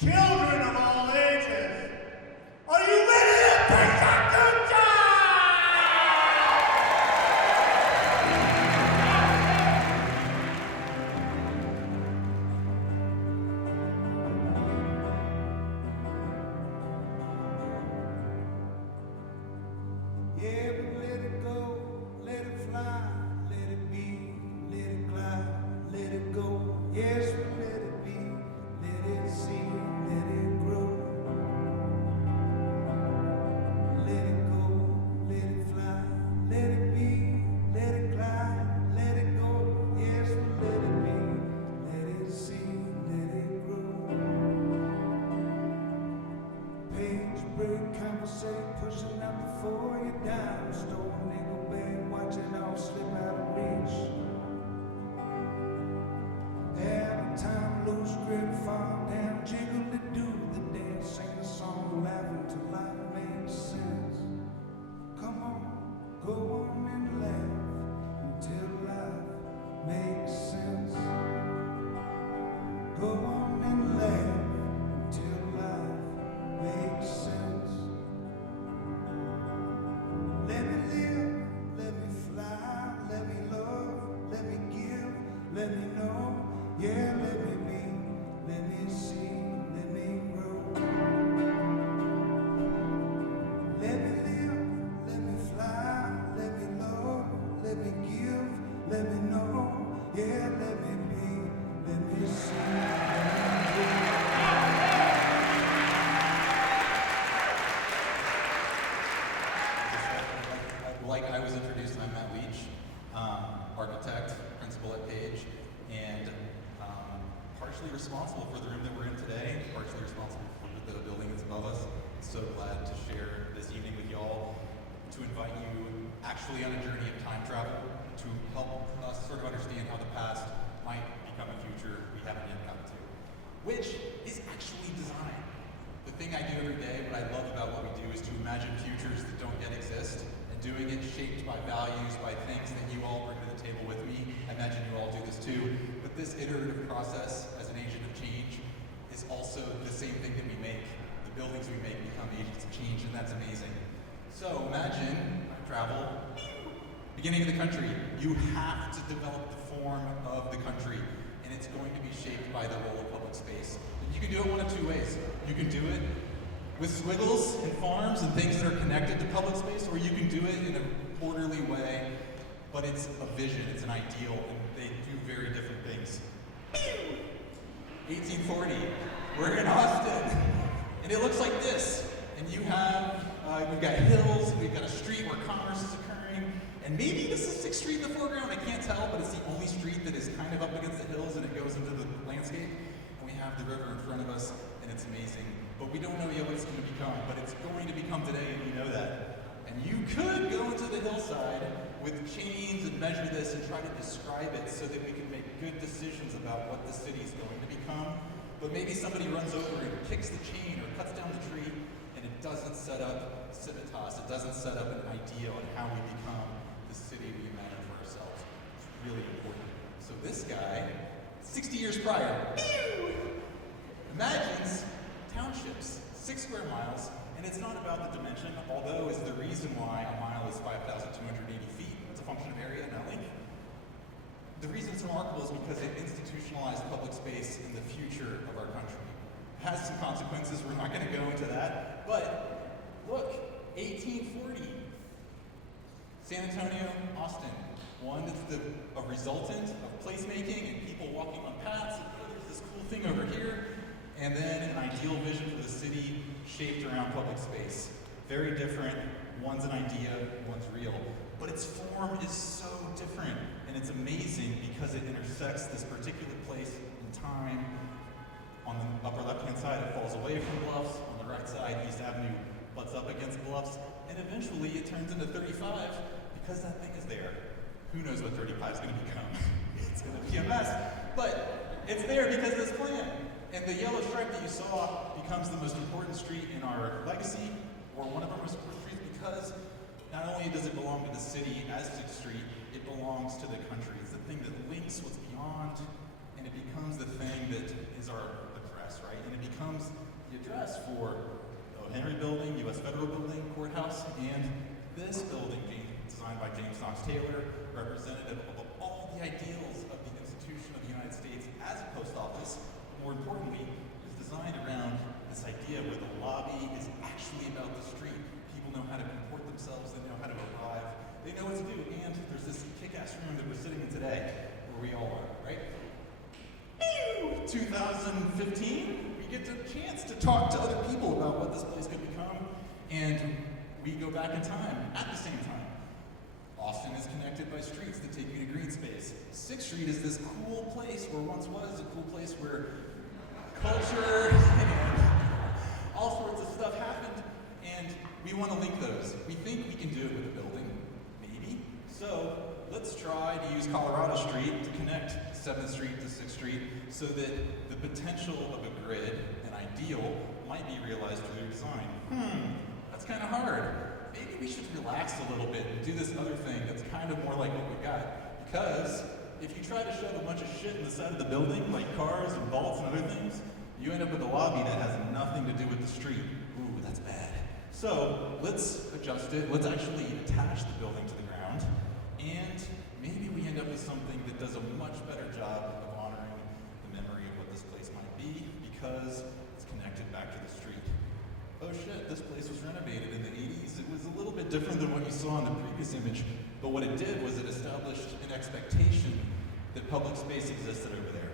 children of all ages, are you ready to PechaKucha? Yeah, but let it go, let it fly, let it be, let it glide, let it go. Yes, but let it be, let it see, let it grow. Let it go, let it fly, let it be, let it glide, let it go. Yes, but let it be, let it see, let it grow. Page break, conversation, pushing up before you down. Stone nickel bag, watching all slip out of reach. Every time loose grip, fall down, jiggle to do the dance, sing the song, laughing till life makes sense. Come on, go on and laugh until life makes sense. Go on and laugh until life makes sense. Let me live, let me fly, let me love, let me give, let me know. Yeah, let me be, let me see, let me grow. Let me live, let me fly, let me love, let me give, let me know. Yeah, let me be, let me see, let me grow. Like I was introduced, I'm Matt Leach, architect, principal at Page, and partially responsible for the room that we're in today, partially responsible for the building that's above us. So glad to share this evening with y'all, to invite you actually on a journey of time travel, to help us sort of understand how the past might become a future we haven't yet gotten to, which is actually design. The thing I do every day, what I love about what we do, is to imagine futures that don't yet exist, and doing it shaped by values, by things that you all bring to the table with me. I imagine you all do this too. But this iterative process as an agent of change is also the same thing that we make. The buildings we make become agents of change, and that's amazing. So imagine travel, beginning of the country. You have to develop the form of the country, and it's going to be shaped by the role of public space. You can do it one of two ways. You can do it with squiggles and farms and things that are connected to public space, or you can do it in a orderly way, but it's a vision, it's an ideal, and they do very different things. 1840, we're in Austin, and it looks like this. And you have, we've got hills, we've got a street where commerce is occurring, and maybe this is 6th Street in the foreground, I can't tell, but it's the only street that is kind of up against the hills and it goes into the landscape. And we have the river in front of us, and it's amazing. But we don't know yet what it's going to become, but it's going to become today, and you know that. And you could go into the hillside with chains and measure this and try to describe it so that we can make good decisions about what the city is going to become. But maybe somebody runs over and kicks the chain or cuts down the tree, and it doesn't set up civitas, it doesn't set up an ideal on how we become the city we imagine for ourselves. It's really important. So this guy, 60 years prior, imagines townships, 6 square miles, and it's not about the dimension, although it's the reason why a mile is 5,280 feet. It's a function of area, not length. The reason it's remarkable is because it institutionalized public space in the future of our country. It has some consequences, we're not going to go into that, but look, 1840, San Antonio, Austin. One that's a resultant of placemaking and people walking on paths, and there's this cool thing over here, and then an ideal vision for the city shaped around public space. Very different, one's an idea, one's real. But its form is so different, and it's amazing because it intersects this particular place in time. On the upper left-hand side, it falls away from bluffs. On the right side, East Avenue butts up against bluffs, and eventually it turns into 35 because that thing is there. Who knows what 35 is going to become? It's going to be a mess, but it's there because of this plan. And the yellow stripe that you saw becomes the most important street in our legacy, or one of our most important streets, because not only does it belong to the city as to the street, it belongs to the country. It's the thing that links what's beyond, and it becomes the thing that is the thread. address, right? And it becomes the address for the Henry Building, U.S. Federal Building, Courthouse, and this building designed by James Knox Taylor, representative of all the ideals of the institution of the United States as a post office. More importantly, is designed around this idea where the lobby is actually about the street. People know how to comport themselves, they know how to arrive, they know what to do, and there's this kick-ass room that we're sitting in today where we all are, right? 2015, we get the chance to talk to other people about what this place could become, and we go back in time at the same time. Austin is connected by streets that take you to green space. 6th Street is this cool place, or once was a cool place where culture and all sorts of stuff happened, and we want to link those. We think we can do it with a building, maybe. So let's try to use Colorado Street to connect 7th Street to 6th Street so that the potential of a grid, an ideal, might be realized through your design. That's kind of hard. Maybe we should relax a little bit and do this other thing that's kind of more like what we got. Because if you try to shove a bunch of shit in the side of the building, like cars and vaults and other things, you end up with a lobby that has nothing to do with the street. Ooh, that's bad. So let's adjust it. Let's actually attach the building to the ground. And maybe we end up with something that does a much better job of honoring the memory of what this place might be because it's connected back to the street. Oh shit, this place was renovated in the 80s. It was a little bit different than what you saw in the previous image, but what it did was it established an expectation that public space existed over there.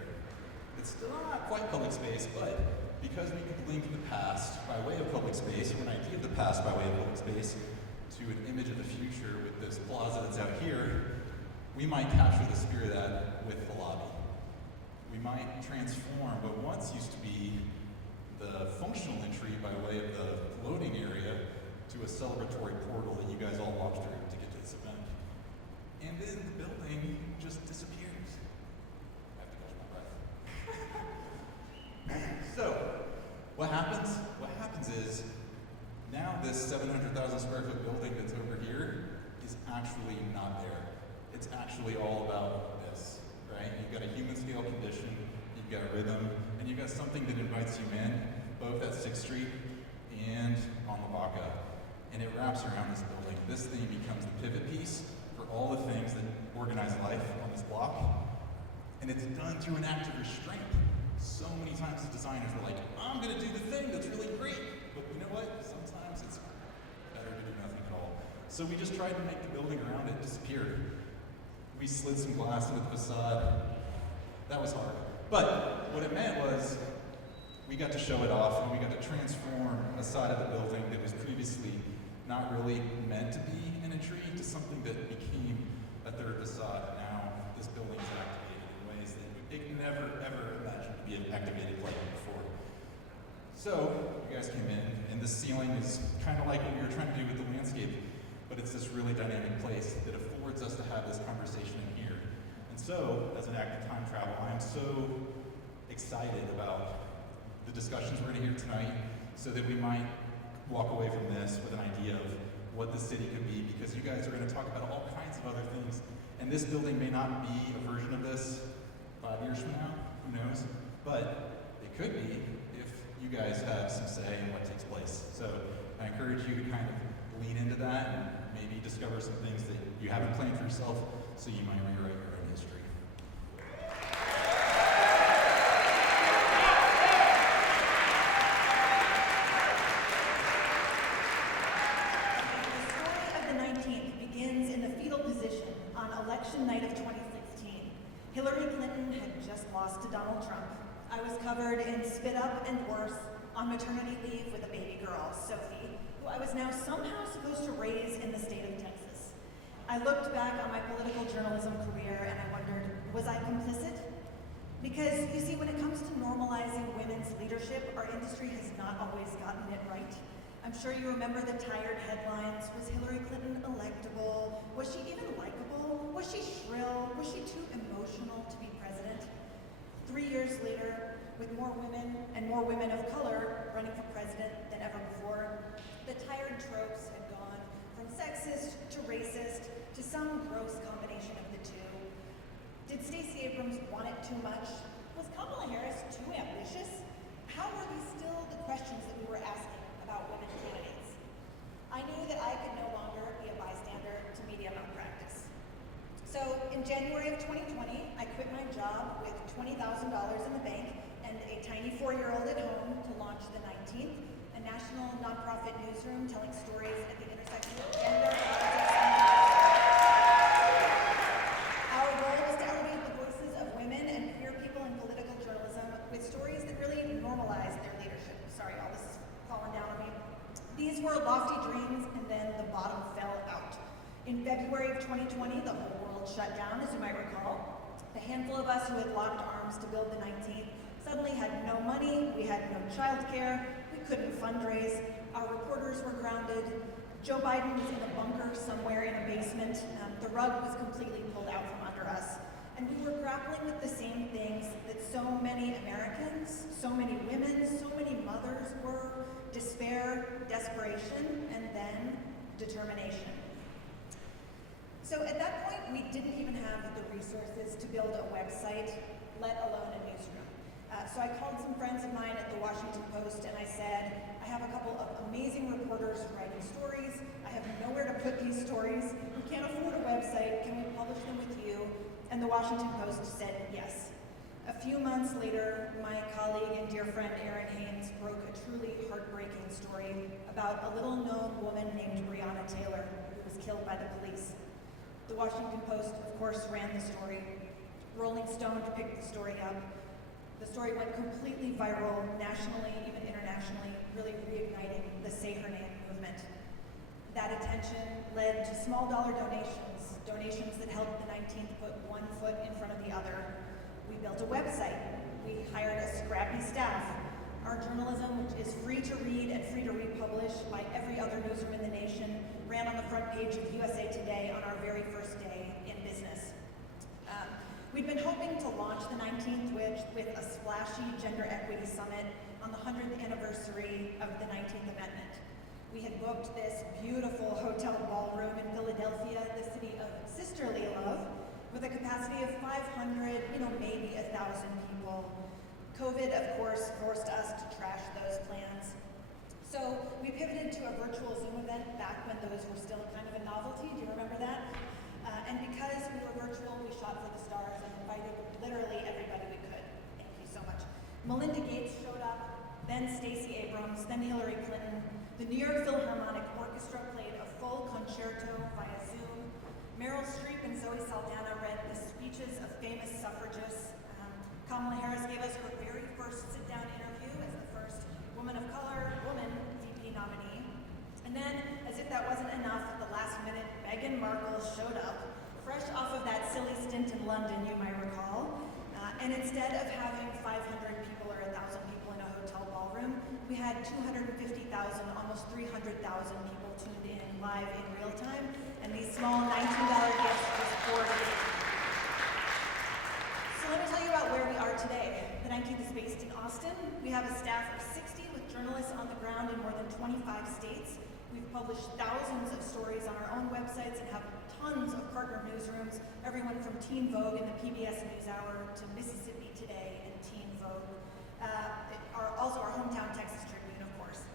It's still not quite public space, but because we could link the past by way of public space, or an idea of the past by way of public space, to an image of the future with this plaza that's out here, we might capture the spirit of that with the lobby. We might transform what once used to be the functional entry by way of the loading area to a celebratory portal that you guys all walk through to get to this event. And then the building just disappears. I have to catch my breath. So, what happens? What happens is, now this 700,000 square foot building that's over here is actually not there. It's actually all about this, right? You've got a human scale condition, you've got rhythm, and you've got something that invites you in, both at 6th Street and on Lavaca. And it wraps around this building. This thing becomes the pivot piece for all the things that organize life on this block. And it's done through an act of restraint. So many times the designers were like, I'm gonna do the thing that's really great. But you know what? Sometimes it's better to do nothing at all. So we just tried to make the building around it disappear. We slid some glass into the facade. That was hard. But what it meant was we got to show it off and we got to transform a side of the building that was previously not really meant to be an entry to something that became a third facade. Now this building is activated in ways that it never ever imagined to be activated like before. So you guys came in and this ceiling is kind of like what we were trying to do with the landscape, but it's this really dynamic place that affords us to have this conversation in here. And so, as an act of time travel, I'm so excited about the discussions we're going to hear tonight so that we might walk away from this with an idea of what the city could be, because you guys are going to talk about all kinds of other things. And this building may not be a version of this 5 years from now, who knows? But it could be if you guys have some say in what takes place. So I encourage you to kind of lean into that and maybe discover some things that you haven't planned for yourself so you might rewrite your own history. The story of the 19th begins in the fetal position on election night of 2016. Hillary Clinton had just lost to Donald Trump. I was covered in spit up and worse on maternity leave with a baby girl, Sophie, who I was now somehow supposed to raise in the state of Texas. I looked back on my political journalism career and I wondered, was I complicit? Because, you see, when it comes to normalizing women's leadership, our industry has not always gotten it right. I'm sure you remember the tired headlines. Was Hillary Clinton electable? Was she even likable? Was she shrill? Was she too emotional to be president? 3 years later, with more women and more women of color running for president than ever before, the tired tropes had gone from sexist to racist to some gross combination of the two. Did Stacey Abrams want it too much? Was Kamala Harris too ambitious? how were these still the questions that we were asking about women candidates? I knew that I could no longer be a bystander to media malpractice. So in January of 2020, I quit my job with $20,000 in the bank and a tiny 4-year-old at home to launch the 19th, a national nonprofit newsroom telling stories at the intersection of gender, politics, and our goal was to elevate the voices of women and queer people in political journalism with stories that really normalize their leadership. Sorry, all this is falling down on me. These were lofty dreams, and then the bottom fell out. In February of 2020, the whole world shut down, as you might recall. The handful of us who had locked arms to build the 19th suddenly had no money, we had no childcare, we couldn't fundraise, our reporters were grounded, Joe Biden was in a bunker somewhere in a basement, the rug was completely pulled out from under us, and we were grappling with the same things that so many Americans, so many women, so many mothers were: despair, desperation, and then determination. So at that point, we didn't even have the resources to build a website, let alone a newsroom. So I called some friends of mine at the Washington Post and I said, I have a couple of amazing reporters writing stories. I have nowhere to put these stories. We can't afford a website. Can we publish them with you? And the Washington Post said yes. A few months later, my colleague and dear friend Erin Haynes broke a truly heartbreaking story about a little-known woman named Breonna Taylor who was killed by the police. The Washington Post, of course, ran the story. Rolling Stone picked the story up. The story went completely viral, nationally, even internationally, really reigniting the Say Her Name movement. That attention led to small dollar donations that helped the 19th put one foot in front of the other. We built a website. We hired a scrappy staff. Our journalism, which is free to read and free to republish by every other newsroom in the nation, ran on the front page of USA Today on our very first day in business. We'd been hoping to launch the 19th with a splashy gender equity summit on the 100th anniversary of the 19th Amendment. We had booked this beautiful hotel ballroom in Philadelphia, the city of sisterly love, with a capacity of 500, maybe 1,000 people. COVID, of course, forced us to trash those plans. So we pivoted to a virtual Zoom event back when those were still kind of a novelty. Do you remember that? And because we were virtual, we shot for the stars and invited literally everybody we could. Thank you so much. Melinda Gates showed up, then Stacey Abrams, then Hillary Clinton. The New York Philharmonic Orchestra played a full concerto via Zoom. Meryl Streep and Zoe Saldana read the speeches of famous suffragists. Kamala Harris gave us her very first sit-down interview as the first woman of color, VP nominee. And then, as if that wasn't enough, at the last minute, Meghan Markle showed up, fresh off of that silly stint in London, you might recall. And instead of having 500 people or 1,000 people in a hotel ballroom, we had 250,000, almost 300,000 people tuned in live in real time. And these small $19 gifts just poured in. So let me tell you about where we are today. The 19th is based in Austin. We have a staff of 60 with journalists on the ground in more than 25 states. We've published thousands of stories on our own websites and have tons of partner newsrooms, everyone from Teen Vogue and the PBS NewsHour to Mississippi Today and Teen Vogue. Also our hometown Texas Tribune, of course.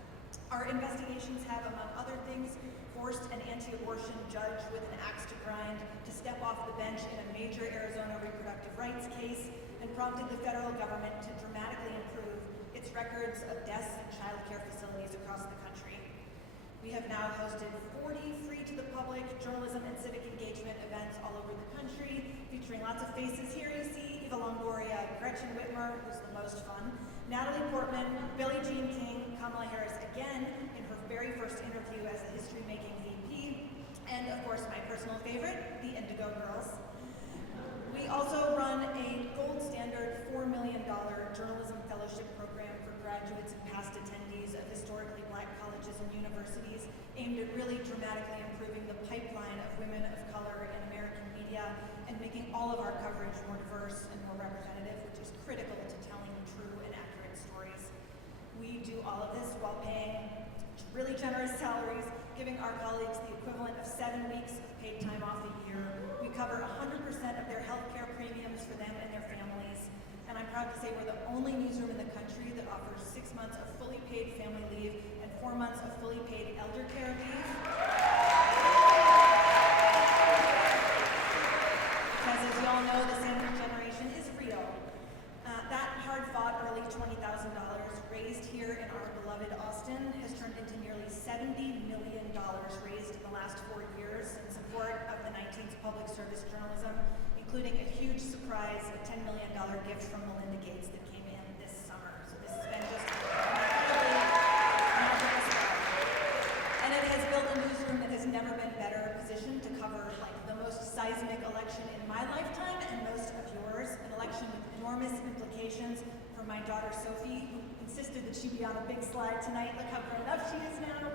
Our investigations have, among other things, forced an anti-abortion judge with an axe to grind to step off the bench in a major Arizona reproductive rights case and prompted the federal government to dramatically improve its records of deaths in child care facilities across the country. We have now hosted 40 free-to-the-public journalism and civic engagement events all over the country, featuring lots of faces here you see: Eva Longoria, Gretchen Wimmer, who's the most fun, Natalie Portman, Billie Jean King, Kamala Harris again in her very first interview as a history-making VP, and of course my personal favorite, the Indigo Girls. We also run a gold standard $4 million journalism fellowship program for graduates and past attendees of historically Black colleges and universities, aimed at really dramatically improving the pipeline of women of color in American media and making all of our coverage more diverse and more representative, which is critical to telling true and accurate stories. We do all of this while paying really generous salaries, giving our colleagues the equivalent of 7 weeks of paid time off a year. We cover 100% of their healthcare premiums for them and their families. And I'm proud to say we're the only newsroom in the country that offers 6 months of fully paid elder care leave. Because as you all know, the sandwich generation is real. That hard-fought early $20,000 raised here in our beloved Austin has turned into nearly $70 million raised in the last 4 years in support of the 19th public service journalism, including a huge surprise, a $10 million gift from Melinda Gates that came in this summer. So this has been just incredibly marvelous. And it has built a newsroom that has never been better positioned to cover like the most seismic election in my lifetime and most of yours, an election with enormous implications for my daughter Sophie, who insisted that she be on a big slide tonight. Look how grown up she is now.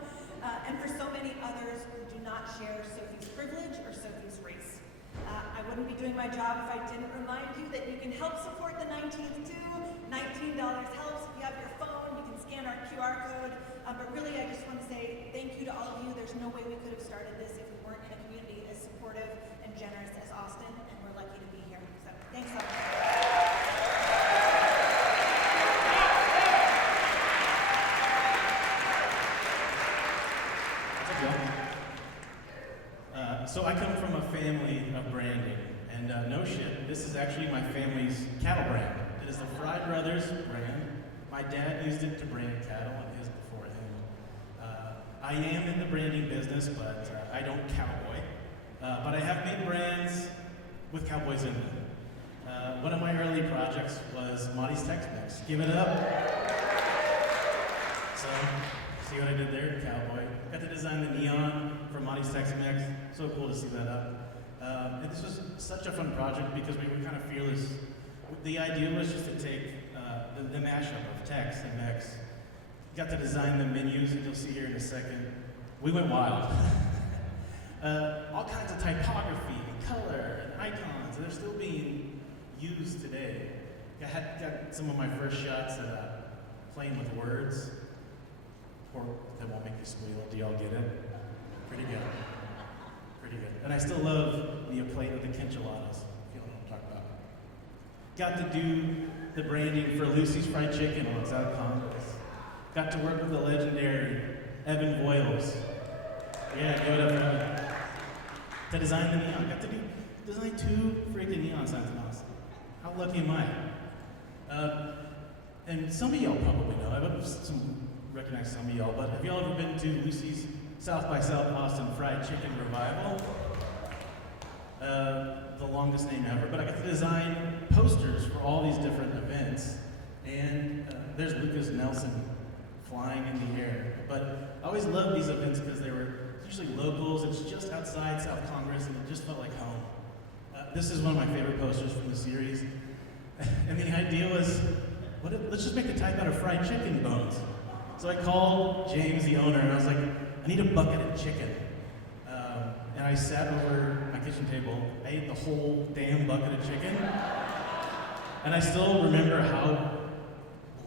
And for so many others who do not share Sophie's privilege or Sophie's race. I wouldn't be doing my job if I didn't remind you that you can help support the 19th too. $19 helps. If you have your phone, you can scan our QR code. But really, I just want to say thank you to all of you. There's no way we could have started this if we weren't in a community as supportive and generous as Austin, and we're lucky to be here. So thanks all. So I come from a family of branding, and no shit, this is actually my family's cattle brand. It is the Fry Brothers brand. My dad used it to brand cattle, and his before him. I am in the branding business, but I don't cowboy. But I have made brands with cowboys in them. One of my early projects was Monty's Tex-Mex. Give it up. So, see what I did there? Cowboy. Got to design the neon for Monty's Tex-Mex. So cool to see that up. And this was such a fun project because we were kind of fearless. The idea was just to take the mashup of Tex and Mex. Got to design the menus that you'll see here in a second. We went wild. All kinds of typography and color and icons, and they're still being used today. Got some of my first shots at playing with words. Or that won't make you squeal. Do y'all get it? Pretty good. Pretty good. And I still love the plate with the enchiladas. If you know what I'm talking about. Got to do the branding for Lucy's Fried Chicken on South Congress. Got to work with the legendary Evan Voiles. Yeah, give it up for Evan. To design the neon. Got to design 2 freaking neon signs in Austin. How lucky am I? And some of y'all probably know. I recognize some of y'all, but have y'all ever been to Lucy's South by South Austin Fried Chicken Revival? The longest name ever. But I got to design posters for all these different events. And there's Lucas Nelson flying in the air. But I always loved these events because they were usually locals. It's just outside South Congress, and it just felt like home. This is one of my favorite posters from the series. And the idea was, let's just make the type out of fried chicken bones. So I called James, the owner, and I was like, I need a bucket of chicken. And I sat over my kitchen table. I ate the whole damn bucket of chicken. And I still remember how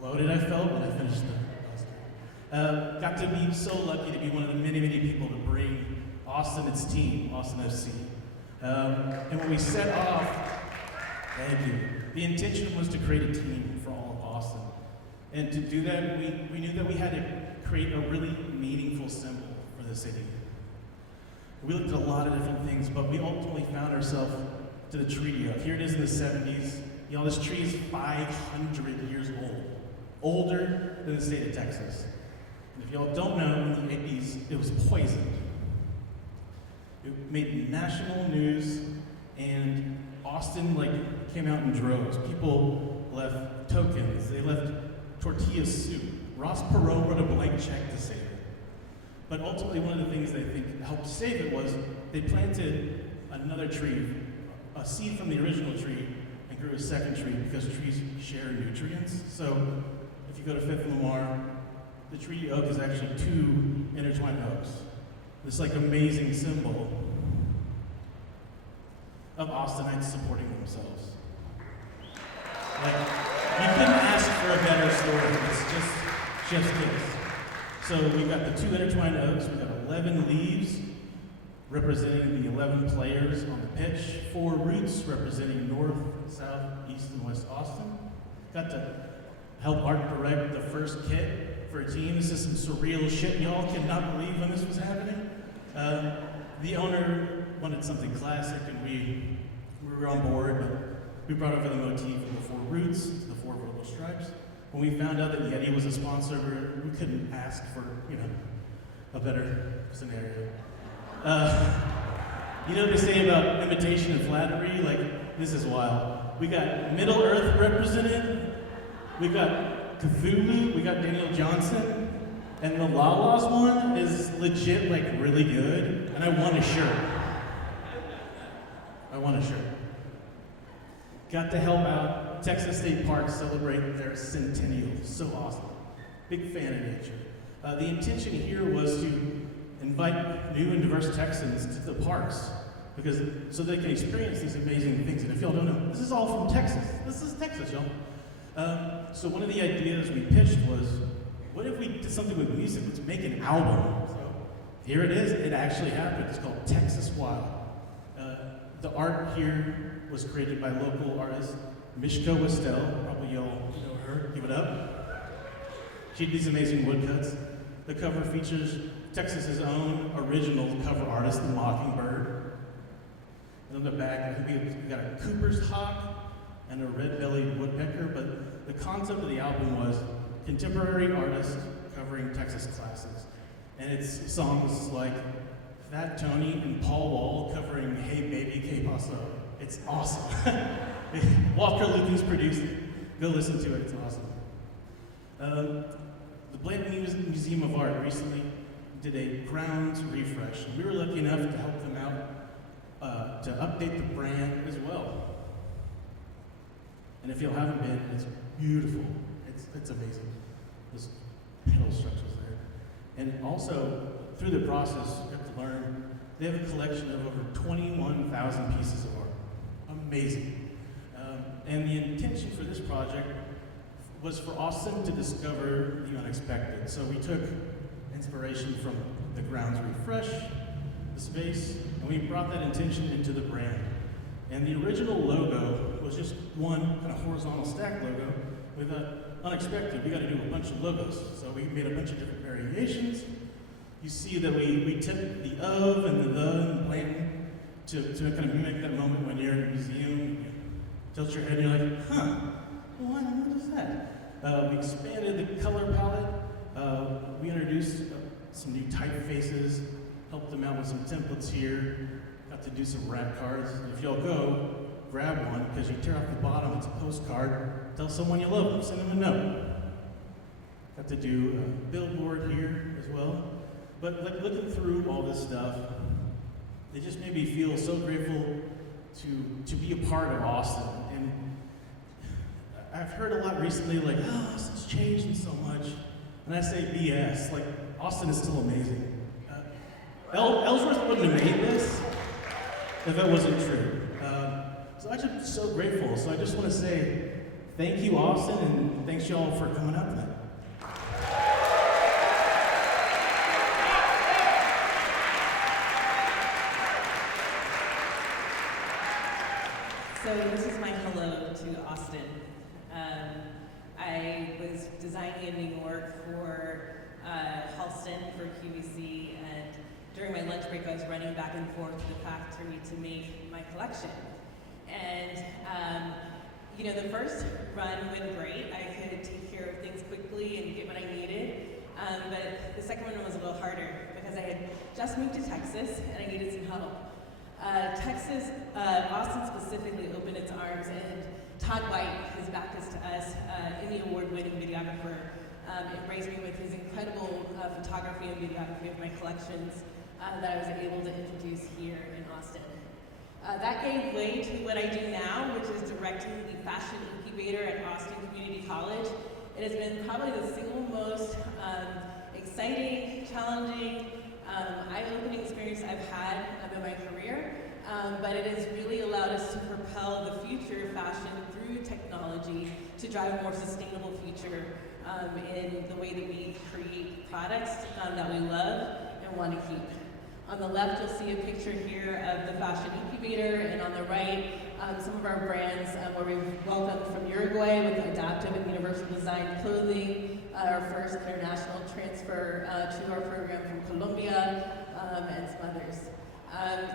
bloated I felt when I finished the poster. Got to be so lucky to be one of the many, many people to bring Austin its team, Austin FC. And when we set off, thank you, the intention was to create a team for all of Austin. And to do that, we knew that we had to create a really meaningful symbol for the city. We looked at a lot of different things, but we ultimately found ourselves to the treaty oak. Here it is in the 70s. You know, this tree is 500 years old. Older than the state of Texas. And if y'all don't know, in the 80s, it was poisoned. It made national news, and Austin, came out in droves. People left tokens. They left tortilla soup. Ross Perot wrote a blank check to save it. But ultimately, one of the things they think helped save it was they planted another tree, a seed from the original tree, and grew a second tree because trees share nutrients. So if you go to Fifth and Lamar, the treaty oak is actually 2 intertwined oaks. This amazing symbol of Austinites supporting themselves. You couldn't ask for a better story. It's just this. So we've got the 2 intertwined oaks. We've got 11 leaves representing the 11 players on the pitch. 4 roots representing north, south, east, and west Austin. Got to help art direct the first kit for for a team. This is some surreal shit. Y'all cannot believe when this was happening. The owner wanted something classic, and we were on board, but we brought over the motif of the 4 roots, the 4 vertical stripes. When we found out that Yeti was a sponsor, we couldn't ask for, a better scenario. You know what they say about imitation and flattery? Like, this is wild. We got Middle Earth represented, we got Cthulhu, we got Daniel Johnson, and the Lalas one is legit, like, really good, and I want a shirt. Got to help out Texas State Parks celebrate their centennial. So awesome. Big fan of nature. The intention here was to invite new and diverse Texans to the parks so they can experience these amazing things. And if y'all don't know, this is all from Texas. This is Texas, y'all. So one of the ideas we pitched was, what if we did something with music? Let's make an album. So here it is. It actually happened. It's called Texas Wild. The art here was created by local artist Mishka Westel. Probably y'all know her. Give it up. She did these amazing woodcuts. The cover features Texas's own original cover artist, the Mockingbird. And on the back, we got a Cooper's hawk and a red-bellied woodpecker, but the concept of the album was contemporary artists covering Texas classics. And it's songs like Fat Tony and Paul Wall covering Hey Baby, Que Paso. It's awesome. Walker Lukens produced it. Go listen to it, it's awesome. The Blanton Museum of Art recently did a grounds refresh. We were lucky enough to help them out to update the brand as well. And if you haven't been, it's beautiful. It's amazing. This pedal structure's there. And also, through the process, you have to learn, they have a collection of over 21,000 pieces of art. Amazing. And the intention for this project was for Austin to discover the unexpected. So we took inspiration from the grounds refresh, the space, and we brought that intention into the brand. And the original logo was just one kind of horizontal stack logo with unexpected. We got to do a bunch of logos. So we made a bunch of different variations. You see that we tipped the of and the and Blanton to kind of mimic that moment when you're in a museum. You tilt your head and you're like, huh, what is that? We expanded the color palette. We introduced some new typefaces, helped them out with some templates here, got to do some rat cards. If y'all go, grab one, because you tear off the bottom, it's a postcard. Tell someone you love them, send them a note. Got to do a billboard here as well. But like looking through all this stuff, it just made me feel so grateful to be a part of Austin. And I've heard a lot recently, like, oh, Austin's changing so much. And I say BS, like, Austin is still amazing. Ellsworth wouldn't have made this if that wasn't true. So I'm just so grateful. So I just want to say thank you, Austin, and thanks y'all for coming out tonight. So this is my hello to Austin. I was designing in New York for Halston for QVC, and during my lunch break I was running back and forth to the factory to make my collection. And the first run went great. I could take care of things quickly and get what I needed. But the second one was a little harder because I had just moved to Texas and I needed some help. Austin specifically opened its arms, and Todd White, his backers to us, Emmy award-winning videographer, embraced me with his incredible photography and videography of my collections that I was able to introduce here in Austin. That gave way to what I do now, which is directing the fashion incubator at Austin Community College. It has been probably the single most exciting, challenging, eye-opening experience I've had in my career, but it has really allowed us to propel the future of fashion through technology to drive a more sustainable future in the way that we create products that we love and want to keep. On the left, you'll see a picture here of the fashion incubator, and on the right, some of our brands where we've welcomed from Uruguay with Adaptive and Universal universal design clothing, our first international transfer to our program from Colombia, and some others.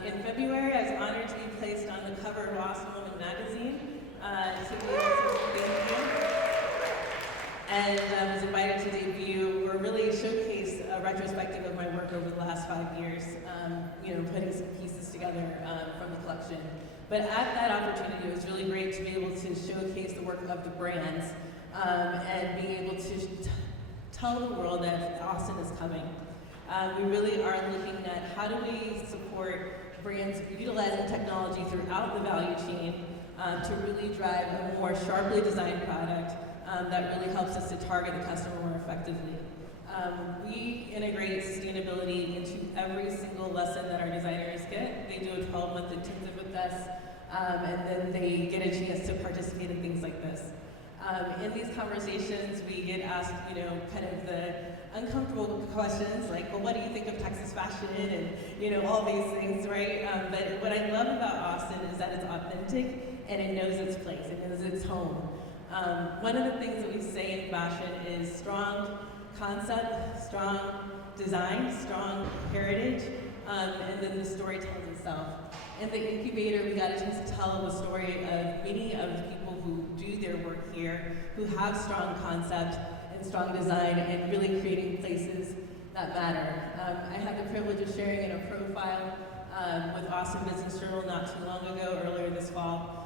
In February, I was honored to be placed on the cover of Austin Woman magazine. To be able to thank you. And I was invited to debut, or really showcase a retrospective of my work over the last 5 years, putting some pieces together from the collection. But at that opportunity, it was really great to be able to showcase the work of the brands and being able to tell the world that Austin is coming. We really are looking at how do we support brands utilizing technology throughout the value chain to really drive a more sharply designed product that really helps us to target the customer more effectively. We integrate sustainability into every single lesson that our designers get. They do a 12-month intensive with us, and then they get a chance to participate in things like this. In these conversations, we get asked, kind of the uncomfortable questions like, well, what do you think of Texas fashion, and all these things, right? But what I love about Austin is that it's authentic and it knows its place, it knows its home. One of the things that we say in fashion is strong concept, strong design, strong heritage, and then the story tells itself. In the incubator, we got a chance to tell the story of many of the people who do their work here, who have strong concept and strong design, and really creating places that matter. I had the privilege of sharing in a profile with Austin Business Journal not too long ago, earlier this fall,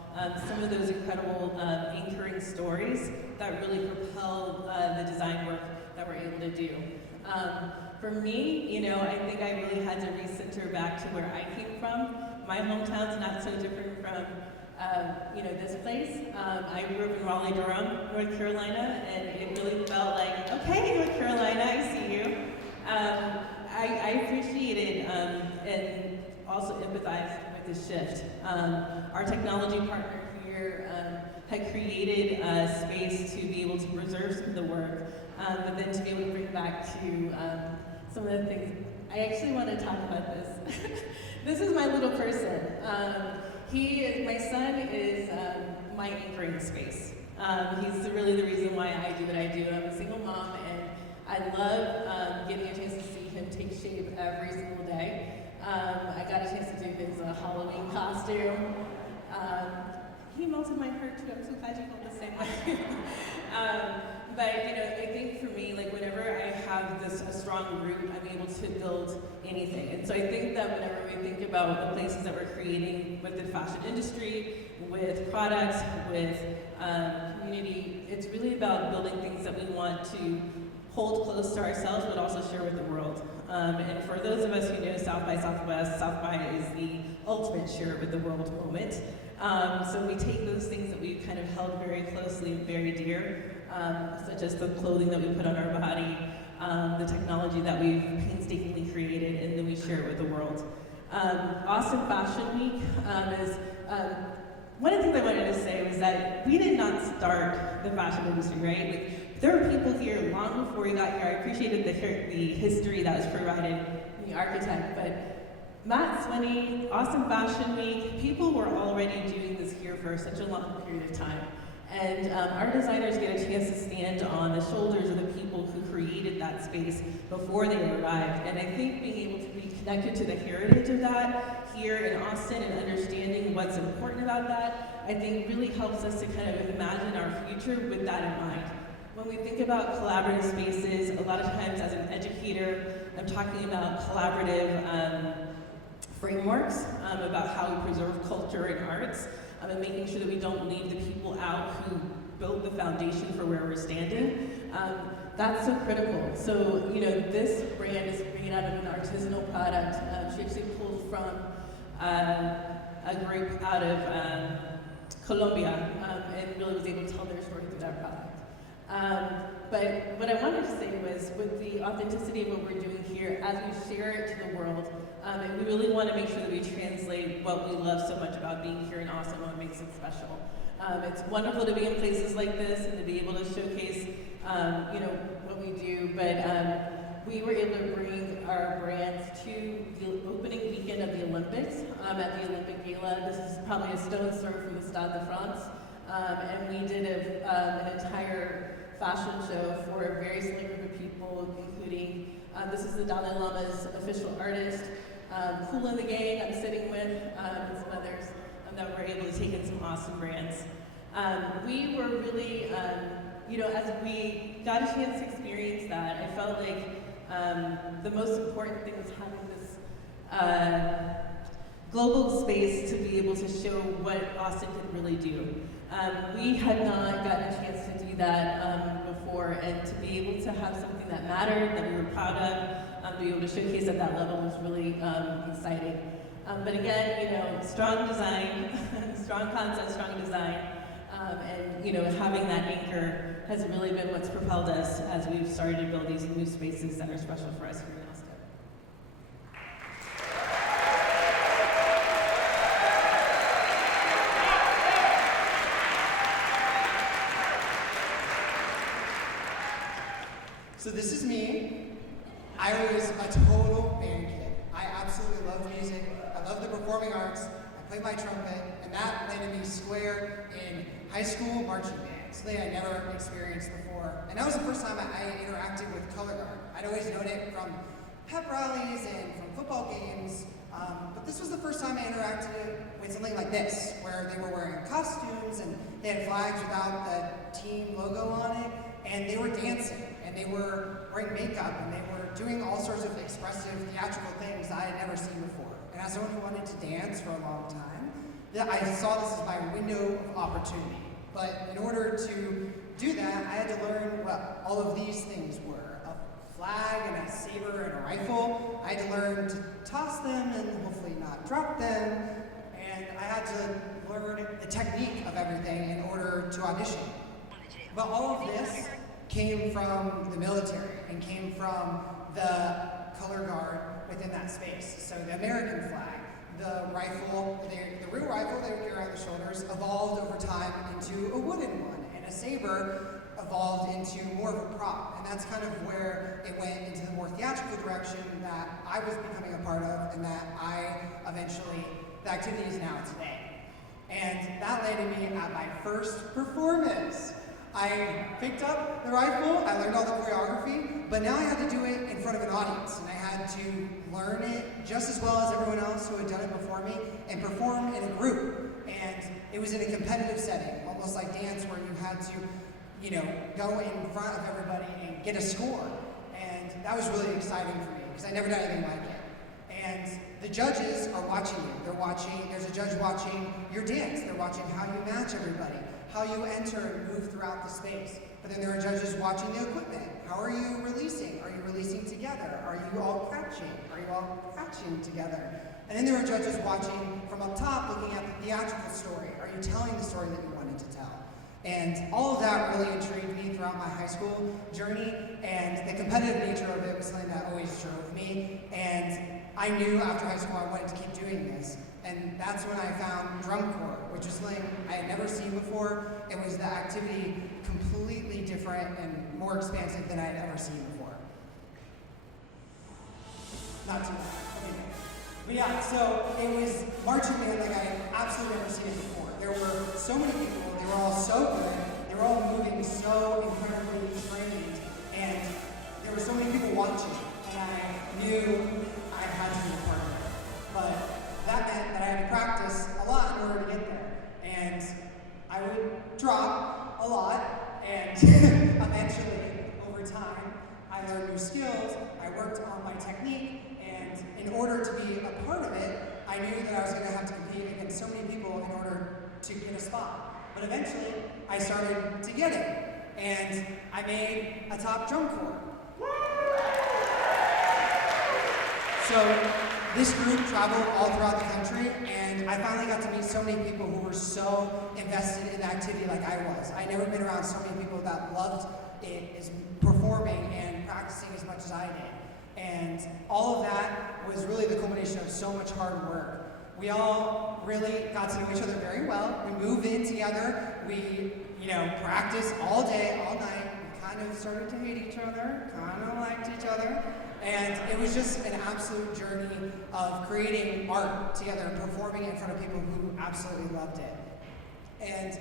some of those incredible anchoring stories that really propel the design work that we're able to do. For me, I think I really had to recenter back to where I came from. My hometown's not so different from, this place. I grew up in Raleigh-Durham, North Carolina, and it really felt like, okay, North Carolina, I see you. I appreciated and also empathized with the shift. Our technology partner here had created a space to be able to preserve some of the work, but then to be able to bring back to some of the things. I actually want to talk about this. This is my little person. My son is my anchoring space. He's really the reason why I do what I do. I'm a single mom, and I love getting a chance to see him take shape every single day. I got a chance to do his Halloween costume. He melted my heart too. I'm so glad you felt the same way. But I think for me, like whenever I have a strong root, I'm able to build anything. And so I think that whenever we think about the places that we're creating with the fashion industry, with products, with community, it's really about building things that we want to hold close to ourselves, but also share with the world. And for those of us who know South by Southwest, South by is the ultimate share with the world moment. So we take those things that we've kind of held very closely and very dear, such as the clothing that we put on our body, the technology that we've painstakingly created, and then we share it with the world. Austin Fashion Week is, one of the things I wanted to say was that we did not start the fashion industry, right? Like, there were people here long before we got here. I appreciated the history that was provided in the architect, but Matt Swinney, Austin Fashion Week, people were already doing this here for such a long period of time. And our designers get a chance to stand on the shoulders of the people who created that space before they arrived. And I think being able to be connected to the heritage of that here in Austin and understanding what's important about that, I think really helps us to kind of imagine our future with that in mind. When we think about collaborative spaces, a lot of times as an educator, I'm talking about collaborative frameworks about how we preserve culture and arts, and making sure that we don't leave the people out who built the foundation for where we're standing. That's so critical. So, this brand is made out of an artisanal product. She actually pulled from a group out of Colombia and really was able to tell their story through that product. But what I wanted to say was, with the authenticity of what we're doing here, as we share it to the world, and we really want to make sure that we translate what we love so much about being here in Austin, what makes it special. It's wonderful to be in places like this and to be able to showcase, what we do. But we were able to bring our brands to the opening weekend of the Olympics at the Olympic Gala. This is probably a stone's throw from the Stade de France, and we did an entire fashion show for a very select group of people, including, this is the Dalai Lama's official artist, Cool in the Gang I'm sitting with, and some others that were able to take in some awesome brands. We were really, as we got a chance to experience that, I felt like the most important thing was having this global space to be able to show what Austin can really do. We had not gotten a chance to do that before, and to be able to have something that mattered, that we were proud of, to be able to showcase at that level was really exciting. But again, strong design, strong concept, strong design, and having that anchor has really been what's propelled us as we've started to build these new spaces that are special for us here in Austin. So this is me. I was a total band kid. I absolutely love music. I love the performing arts. I played my trumpet, and that landed me square in high school marching band, something I never experienced before. And that was the first time I interacted with color guard. I'd always known it from pep rallies and from football games, but this was the first time I interacted with something like this, where they were wearing costumes and they had flags without the team logo on it, and they were dancing, and they were wearing makeup, and they were doing all sorts of expressive theatrical things that I had never seen before. And as someone who wanted to dance for a long time, I saw this as my window of opportunity. But in order to do that, I had to learn what all of these things were. A flag and a saber and a rifle. I had to learn to toss them and hopefully not drop them. And I had to learn the technique of everything in order to audition. But all of this came from the military and came from the color guard within that space. So the American flag, the rifle, the real rifle they would carry on the shoulders evolved over time into a wooden one, and a saber evolved into more of a prop. And that's kind of where it went into the more theatrical direction that I was becoming a part of, and that the activity is now today. And that landed me at my first performance. I picked up the rifle, I learned all the choreography, but now I had to do it in front of an audience, and I had to learn it just as well as everyone else who had done it before me, and perform in a group. And it was in a competitive setting, almost like dance, where you had to, go in front of everybody and get a score. And that was really exciting for me, because I never done anything like it. And the judges are watching you. There's a judge watching your dance. They're watching how you match everybody, how you enter and move throughout the space. But then there are judges watching the equipment. How are you releasing? Are you releasing together? Are you all catching? Are you all catching together? And then there are judges watching from up top, looking at the theatrical story. Are you telling the story that you wanted to tell? And all of that really intrigued me throughout my high school journey, and the competitive nature of it was something that always drove me. And I knew after high school I wanted to keep doing this. And that's when I found drum corps, which was something I had never seen before. It was the activity completely different and more expansive than I had ever seen before. Not too bad. Okay. But yeah, so it was marching band like I had absolutely never seen it before. There were so many people, they were all so good, they were all moving so incredibly trained, and there were so many people watching, and I knew I had to be a part of it. But that meant that I had to practice a lot in order to get there. And I would drop a lot, and eventually, over time, I learned new skills, I worked on my technique, and in order to be a part of it, I knew that I was going to have to compete against so many people in order to get a spot. But eventually, I started to get it, and I made a top drum corps. So this group traveled all throughout the country, and I finally got to meet so many people who were so invested in the activity like I was. I'd never been around so many people that loved it as performing and practicing as much as I did. And all of that was really the culmination of so much hard work. We all really got to know each other very well. We moved in together. We, practiced all day, all night. We kind of started to hate each other, kind of liked each other. And it was just an absolute journey of creating art together and performing in front of people who absolutely loved it. And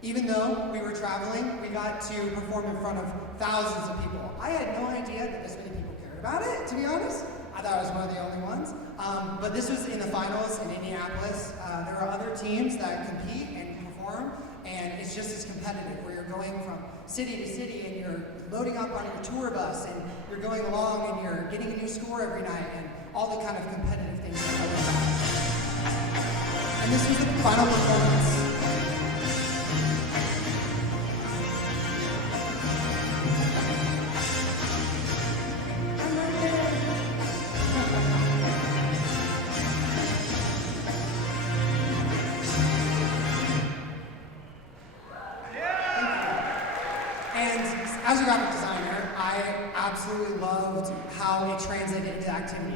Even though we were traveling, we got to perform in front of thousands of people. I had no idea that this many people cared about it, to be honest. I thought I was one of the only ones. But this was in the finals in Indianapolis. There are other teams that compete and perform, and it's just as competitive, where you're going from city to city and you're loading up on your tour bus and you're going along and you're getting a new score every night and all the kind of competitive things that go with that. And this was the final performance. As a graphic designer, I absolutely loved how it translated into activity.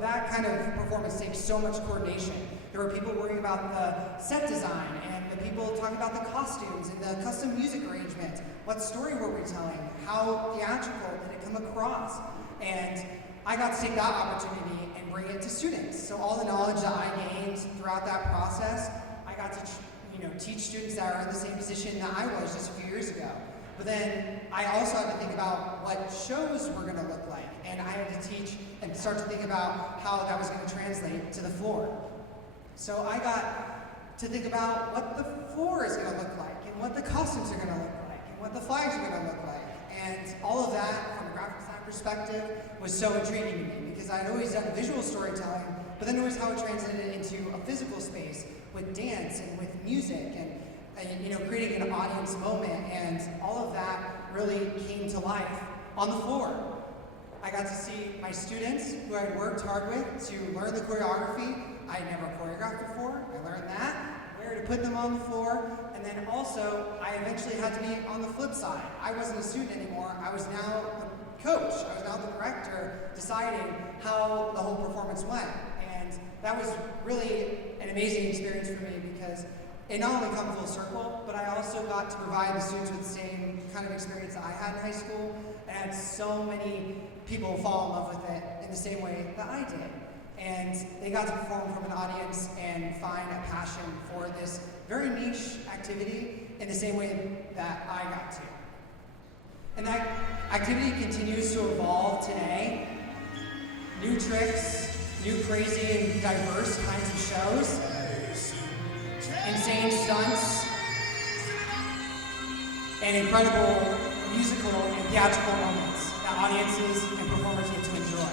That kind of performance takes so much coordination. There were people worrying about the set design and the people talking about the costumes and the custom music arrangement. What story were we telling? How theatrical did it come across? And I got to take that opportunity and bring it to students. So all the knowledge that I gained throughout that process, I got to teach students that are in the same position that I was just a few years ago. But then I also had to think about what shows were going to look like, and I had to teach and start to think about how that was going to translate to the floor. So I got to think about what the floor is going to look like, and what the costumes are going to look like, and what the flags are going to look like. And all of that, from a graphic design perspective, was so intriguing to me, because I had always done visual storytelling, but then it was how it translated into a physical space with dance and with music and creating an audience moment, and all of that really came to life on the floor. I got to see my students, who I had worked hard with to learn the choreography. I had never choreographed before. I learned that, where to put them on the floor, and then also I eventually had to be on the flip side. I wasn't a student anymore. I was now the coach. I was now the director, deciding how the whole performance went. And that was really an amazing experience for me, because it not only come full circle, but I also got to provide the students with the same kind of experience that I had in high school, and had so many people fall in love with it in the same way that I did. And they got to perform from an audience and find a passion for this very niche activity in the same way that I got to. And that activity continues to evolve today. New tricks, new crazy and diverse kinds of shows, insane stunts, and incredible musical and theatrical moments that audiences and performers get to enjoy.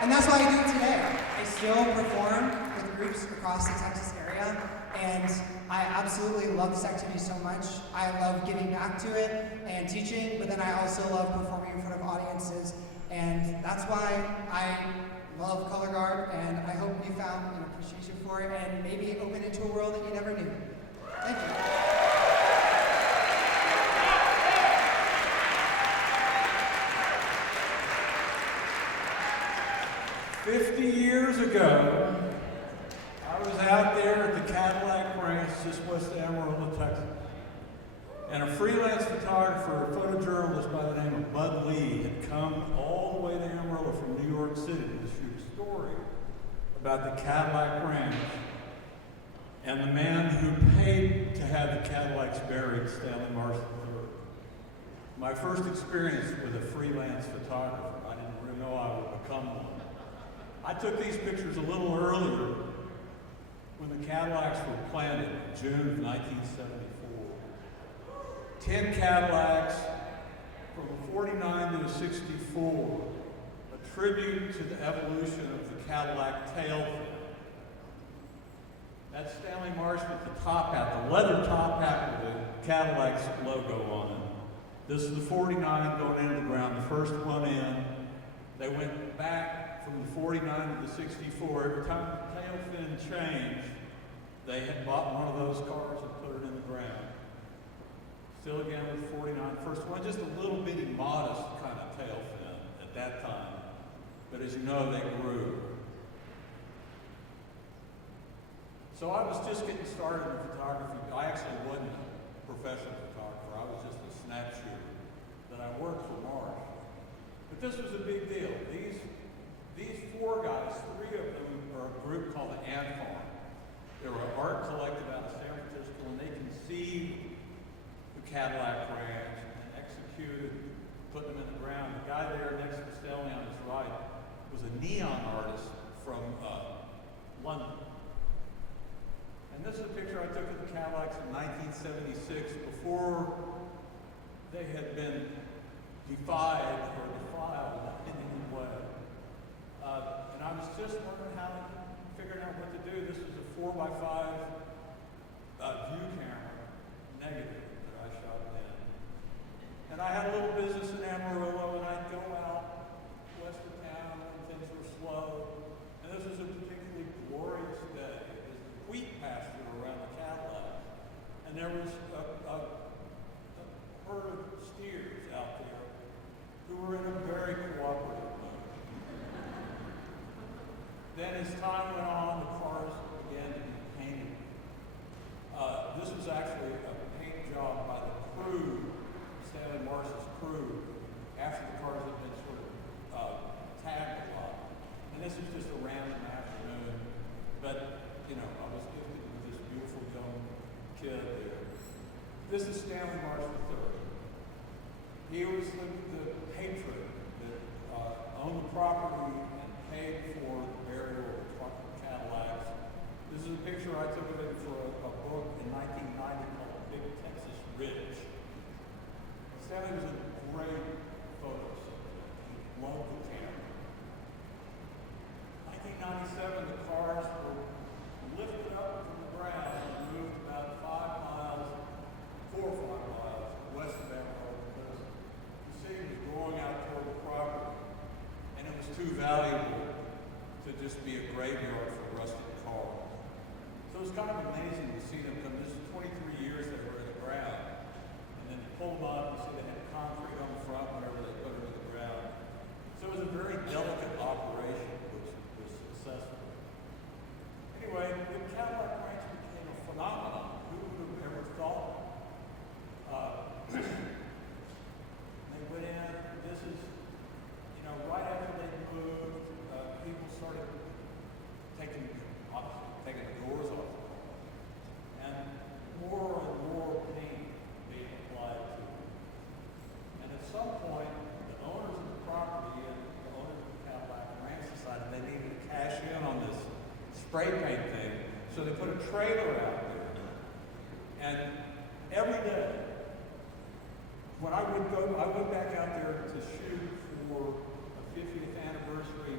And that's why I do it today. I still perform with groups across the Texas area, and I absolutely love this activity so much. I love giving back to it and teaching, but then I also love performing in front of audiences, and that's why I love color guard, and I hope you found an appreciation for it and maybe open into a world that you never knew. Thank you. "50 years ago, I was out there at the Cadillac Ranch just west of Amarillo, Texas, and a freelance photographer, a photojournalist by the name of Bud Lee had come all the way to Amarillo from New York City to shoot a story about the Cadillac Ranch and the man who paid to have the Cadillacs buried, Stanley Marcus III. My first experience with a freelance photographer. I didn't really know I would become one. I took these pictures a little earlier when the Cadillacs were planted in June of 1974. 10 Cadillacs from a 49 to a 64, a tribute to the evolution of the Cadillac tail fin. That's Stanley Marsh with the top hat, the leather top hat with the Cadillac's logo on it. This is the 49 going into the ground, the first one in. They went back from the 49 to the 64. Every time the tail fin changed, they had bought one of those cars and put it in the ground. Still again with 49, first one, just a little bitty modest kind of tail fin at that time. But as you know, they grew. So I was just getting started in photography. I actually wasn't a professional photographer. I was just a snap shooter. But I worked for Marsh. But this was a big deal. These four guys, three of them are a group called the Ant Farm. They were art collective out of San Francisco, and they conceived the Cadillac Ranch and executed putting them in the ground. The guy there next to Stanley on his right was a neon artist from London. And this is a picture I took of the Cadillacs in 1976 before they had been defied or defiled in any way. And I was just learning figuring out what to do. This is a 4x5 view camera, negative, that I shot then. And I had a little business in Amarillo, and I'd go out west of town when things were slow. And this was a particularly glorious day. It was the wheat pasture around the Cadillac. And there was a herd of steers out there who were in a very cooperative mode. Then as time went on, the cars began to be painted. This was actually a paint job by the crew, Stanley Marsh's crew, after the cars had been sort of tagged a lot. And this was just a random afternoon. But, you know, I was gifted with this beautiful young kid there. This is Stanley Marsh III. He was the patron that owned the property and paid for the burial of the Cadillacs. This is a picture I took of him for a book in 1990 called Big Texas Ridge. Stanley was a great photo subject. He loved the camera. 1997, the cars were lifted up from the ground and moved about 4 or 5 miles west of Amarillo because the city was growing out toward the property, and it was too valuable to just be a graveyard for rusted cars. So it was kind of amazing to see them come. This is 23 years they were in the ground, and then you pull them up and see they had concrete on the front whenever they put them in the ground. So it was a very delicate operation, which was successful. Anyway, the Cadillac Ranch became a phenomenon. Who would have ever thought? They went in. This is, you know, right after they moved, people started taking the doors off the car, and more paint being applied to it. And at some point, the owners of the property and the owners of the Cadillac Ranch decided they needed to cash in on this spray paint thing, so they put a trailer out there. And every day, when I went back out there to shoot for a 50th anniversary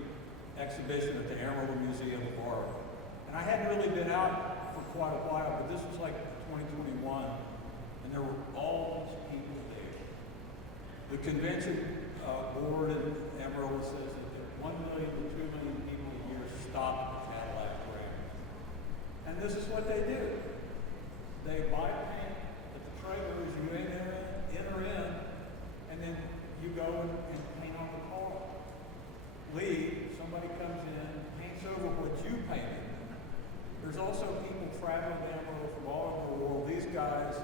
exhibition at the Amarillo Museum of Art. And I hadn't really been out for quite a while, but this was like 2021, and there were all these people there. The convention board in Amarillo says that 1 million to 2 million people a year stop at the Cadillac Ranch. And this is what they do. They buy paint at the trailer as you enter in, and then you go and paint on the car. Leave, somebody comes in, paints over what you painted. There's also people traveling down the road from all over the world. These guys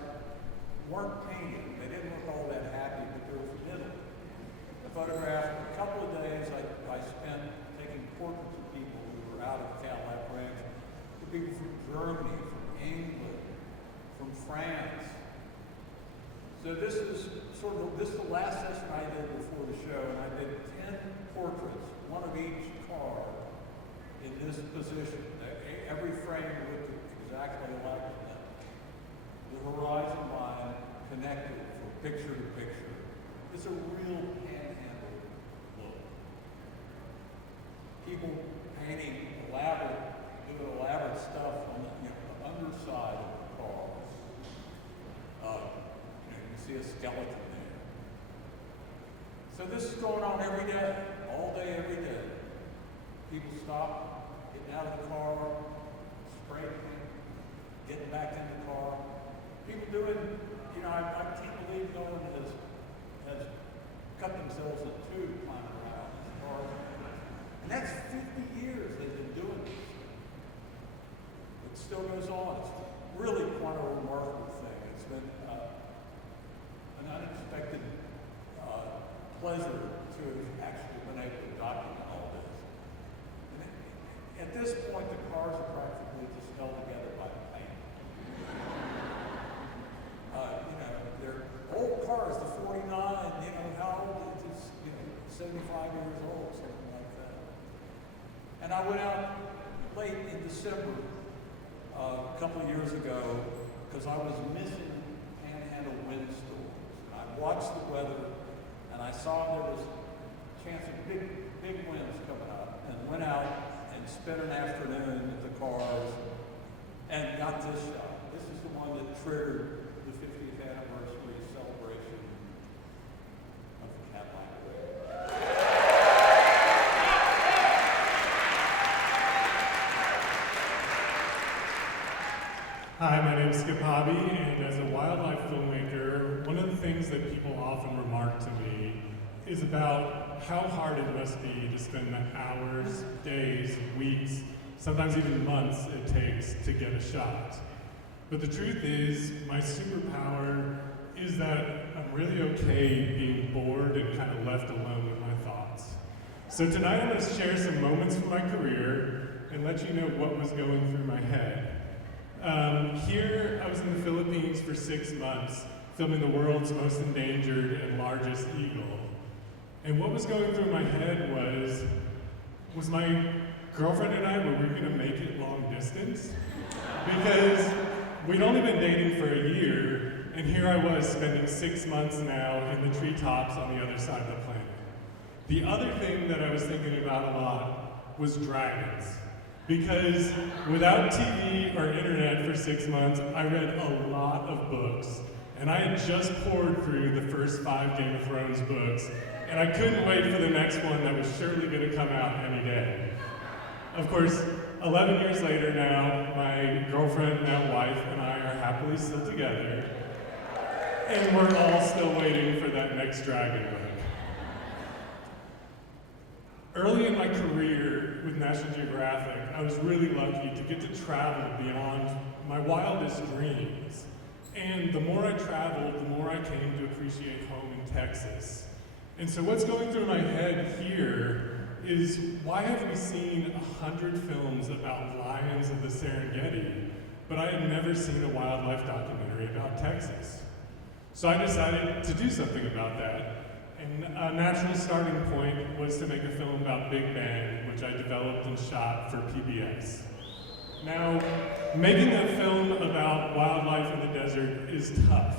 weren't painting. They didn't look all that happy, but they were committed. I photographed a couple of days I spent taking portraits of people who were out of the Cadillac Ranch. The people from Germany, from England, from France. So this is the last session I did before the show, and I did 10 portraits, one of each car, in this position. Every frame looked exactly like them. The horizon line connected from picture to picture. It's a real panhandle look. People painting doing elaborate stuff on the underside of the cars. You can see a skeleton there. So this is going on every day, all day, every day. People stop, getting out of the car, spray paint, getting back in the car. People doing, you know, I can't believe no one has cut themselves in two climbing around this car. And that's 50 years they've been doing this. It still goes on. It's really quite a remarkable thing. It's been an unexpected pleasure to have actually been able to document all this. And at this point, the cars are practically just held together And I went out late in December a couple of years ago because I was missing panhandle windstorms. I watched the weather and I saw there was a chance of big winds coming up, and went out and spent an afternoon at the cars and got this shot. This is the one that triggered the 50th anniversary celebration of the Cadillac Way. Hi, my name is Hobbie, and as a wildlife filmmaker, one of the things that people often remark to me is about how hard it must be to spend the hours, days, weeks, sometimes even months it takes to get a shot. But the truth is, my superpower is that I'm really okay being bored and kind of left alone with my thoughts. So tonight I'm going to share some moments from my career and let you know what was going through my head. Here, I was in the Philippines for 6 months, filming the world's most endangered and largest eagle. And what was going through my head was my girlfriend and I, were we gonna make it long distance? Because we'd only been dating for a year, and here I was spending 6 months now in the treetops on the other side of the planet. The other thing that I was thinking about a lot was dragons. Because without TV or internet for 6 months, I read a lot of books. And I had just poured through the first 5 Game of Thrones books, and I couldn't wait for the next one that was surely gonna come out any day. Of course, 11 years later now, my girlfriend, now wife, and I are happily still together. And we're all still waiting for that next dragon book. Early in my career with National Geographic, I was really lucky to get to travel beyond my wildest dreams. And the more I traveled, the more I came to appreciate home in Texas. And so what's going through my head here is, why have we seen 100 films about lions of the Serengeti, but I had never seen a wildlife documentary about Texas? So I decided to do something about that. And a natural starting point was to make a film about Big Bang, which I developed and shot for PBS. Now, making a film about wildlife in the desert is tough,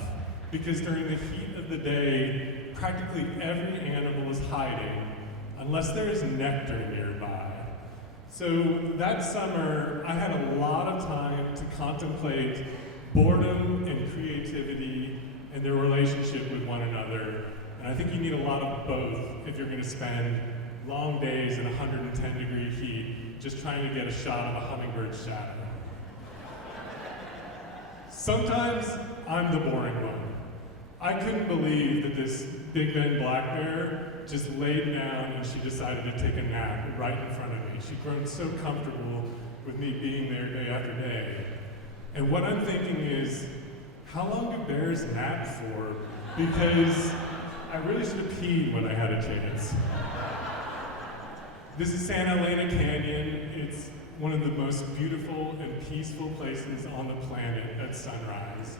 because during the heat of the day, practically every animal is hiding, unless there is nectar nearby. So that summer, I had a lot of time to contemplate boredom and creativity and their relationship with one another. And I think you need a lot of both if you're going to spend long days in 110-degree heat just trying to get a shot of a hummingbird's shadow. Sometimes I'm the boring one. I couldn't believe that this Big Bend black bear just laid down and she decided to take a nap right in front of me. She'd grown so comfortable with me being there day after day. And what I'm thinking is, how long do bears nap for? Because I really should have peed when I had a chance. This is Santa Elena Canyon. It's one of the most beautiful and peaceful places on the planet at sunrise.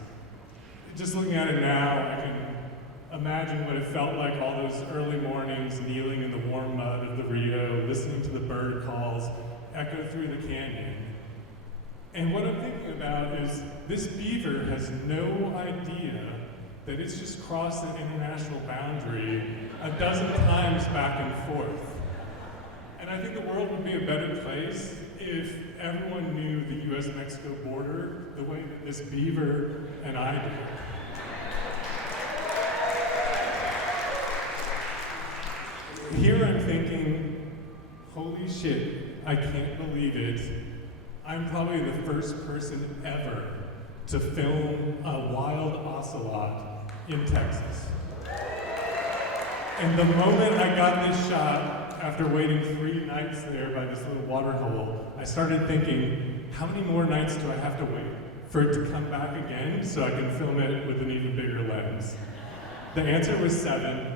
Just looking at it now, I can imagine what it felt like all those early mornings kneeling in the warm mud of the Rio, listening to the bird calls echo through the canyon. And what I'm thinking about is, this beaver has no idea that it's just crossed an international boundary a dozen times back and forth. And I think the world would be a better place if everyone knew the US-Mexico border the way that this beaver and I do. Here I'm thinking, holy shit, I can't believe it. I'm probably the first person ever to film a wild ocelot in Texas. And the moment I got this shot, after waiting 3 nights there by this little water hole, I started thinking, how many more nights do I have to wait for it to come back again so I can film it with an even bigger lens? The answer was 7.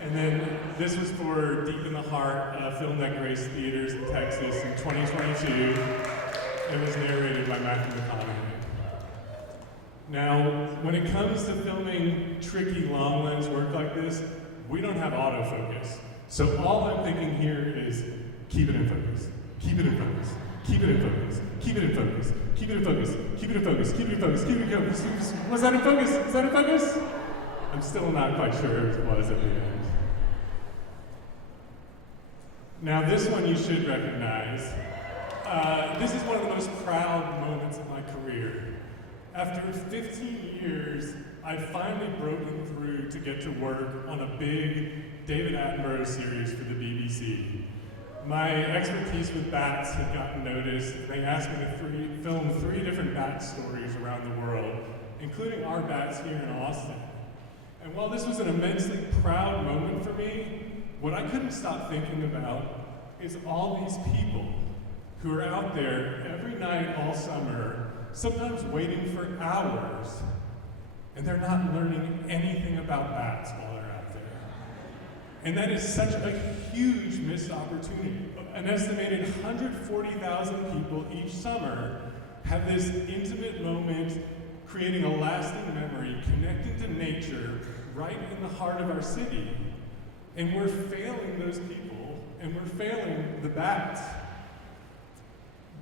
And then this was for Deep in the Heart, a film that graced theaters in Texas in 2022. It was narrated by Matthew McConaughey. Now, when it comes to filming tricky long lens work like this, we don't have autofocus. So all I'm thinking here is, keep it in focus. Keep it in focus. Keep it in focus. Keep it in focus. Keep it in focus. Keep it in focus. Keep it in focus. Keep it in focus. Was that in focus? Is that in focus? I'm still not quite sure if it was at the end. Now this one you should recognize. This is one of the most proud moments of my career. After 15 years, I'd finally broken through to get to work on a big David Attenborough series for the BBC. My expertise with bats had gotten noticed. They asked me to film 3 different bat stories around the world, including our bats here in Austin. And while this was an immensely proud moment for me, what I couldn't stop thinking about is all these people who are out there every night all summer, sometimes waiting for hours, and they're not learning anything about bats while they're out there. And that is such a huge missed opportunity. An estimated 140,000 people each summer have this intimate moment, creating a lasting memory, connecting to nature right in the heart of our city. And we're failing those people, and we're failing the bats.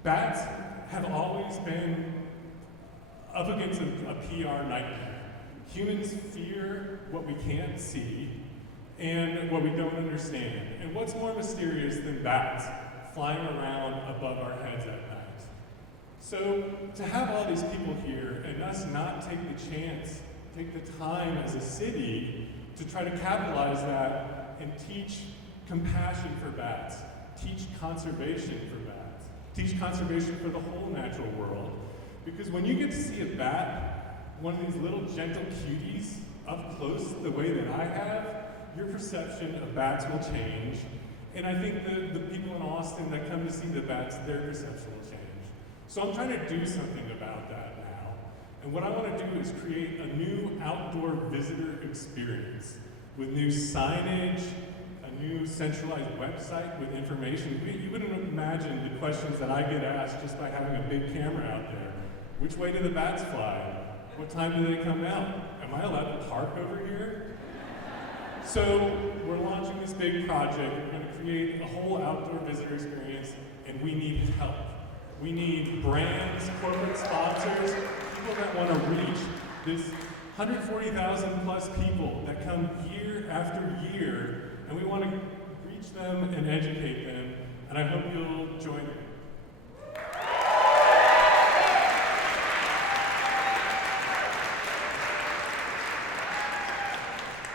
Bats have always been up against a PR nightmare. Humans fear what we can't see and what we don't understand. And what's more mysterious than bats flying around above our heads at night? So to have all these people here and us not take the chance, take the time as a city to try to capitalize that and teach compassion for bats, teach conservation for bats, teach conservation for the whole natural world. Because when you get to see a bat, one of these little gentle cuties, up close the way that I have, your perception of bats will change. And I think the people in Austin that come to see the bats, their perception will change. So I'm trying to do something about that now. And what I want to do is create a new outdoor visitor experience with new signage, a new centralized website with information. You wouldn't imagine the questions that I get asked just by having a big camera out there. Which way do the bats fly? What time do they come out? Am I allowed to park over here? So we're launching this big project. We're going to create a whole outdoor visitor experience, and we need help. We need brands, corporate sponsors, people that want to reach this 140,000 plus people that come year after year, and we want to reach them and educate them, and I hope you'll join me.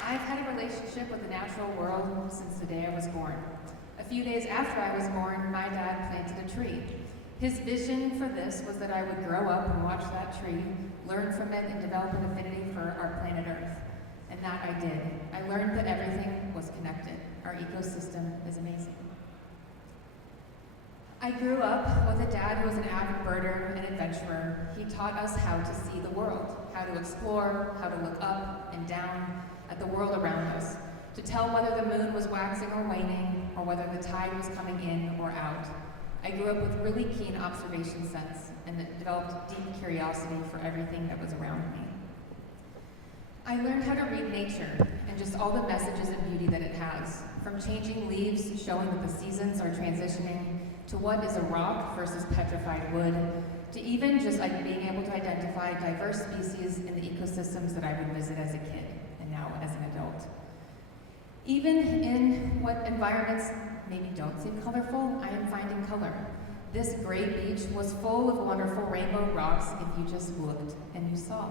I've had a relationship with the natural world since the day I was born. A few days after I was born, my dad planted a tree. His vision for this was that I would grow up and watch that tree, learn from it, and develop an affinity for our planet Earth. And that I did. I learned that everything was connected. Our ecosystem is amazing. I grew up with a dad who was an avid birder and adventurer. He taught us how to see the world, how to explore, how to look up and down at the world around us, to tell whether the moon was waxing or waning, or whether the tide was coming in or out. I grew up with really keen observation sense and developed deep curiosity for everything that was around me. I learned how to read nature and just all the messages and beauty that it has, from changing leaves showing that the seasons are transitioning, to what is a rock versus petrified wood, to even just being able to identify diverse species in the ecosystems that I would visit as a kid and now as an adult. Even in what environments maybe don't seem colorful, I am finding color. This gray beach was full of wonderful rainbow rocks if you just looked and you saw.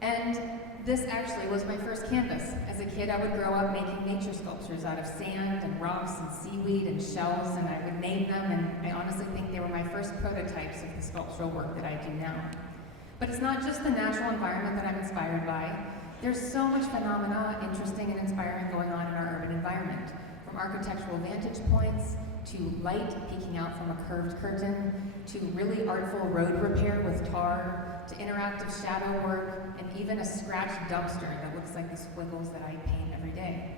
And this actually was my first canvas. As a kid, I would grow up making nature sculptures out of sand and rocks and seaweed and shells, and I would name them, and I honestly think they were my first prototypes of the sculptural work that I do now. But it's not just the natural environment that I'm inspired by. There's so much phenomena, interesting and inspiring going on in our urban environment, from architectural vantage points, to light peeking out from a curved curtain, to really artful road repair with tar, to interactive shadow work, and even a scratched dumpster that looks like the squiggles that I paint every day.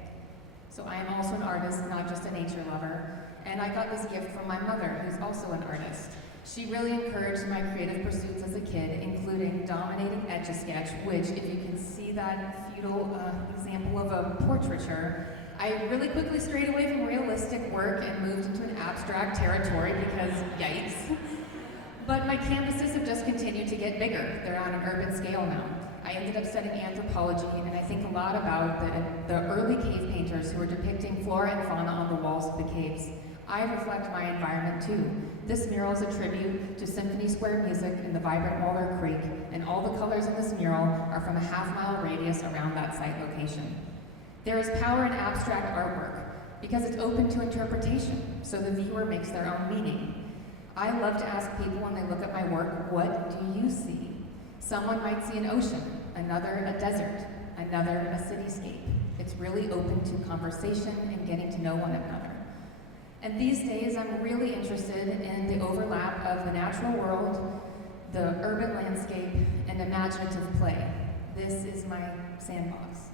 So I am also an artist, not just a nature lover, and I got this gift from my mother, who's also an artist. She really encouraged my creative pursuits as a kid, including dominating Etch-a-Sketch, which, if you can see that feudal example of a portraiture, I really quickly strayed away from realistic work and moved into an abstract territory because, yikes. But my canvases have just continued to get bigger. They're on an urban scale now. I ended up studying anthropology, and I think a lot about the early cave painters who were depicting flora and fauna on the walls of the caves. I reflect my environment too. This mural is a tribute to Symphony Square music and the vibrant Waller Creek, and all the colors in this mural are from a half-mile radius around that site location. There is power in abstract artwork because it's open to interpretation, so the viewer makes their own meaning. I love to ask people when they look at my work, what do you see? Someone might see an ocean, another a desert, another a cityscape. It's really open to conversation and getting to know one another. And these days, I'm really interested in the overlap of the natural world, the urban landscape, and imaginative play. This is my sandbox.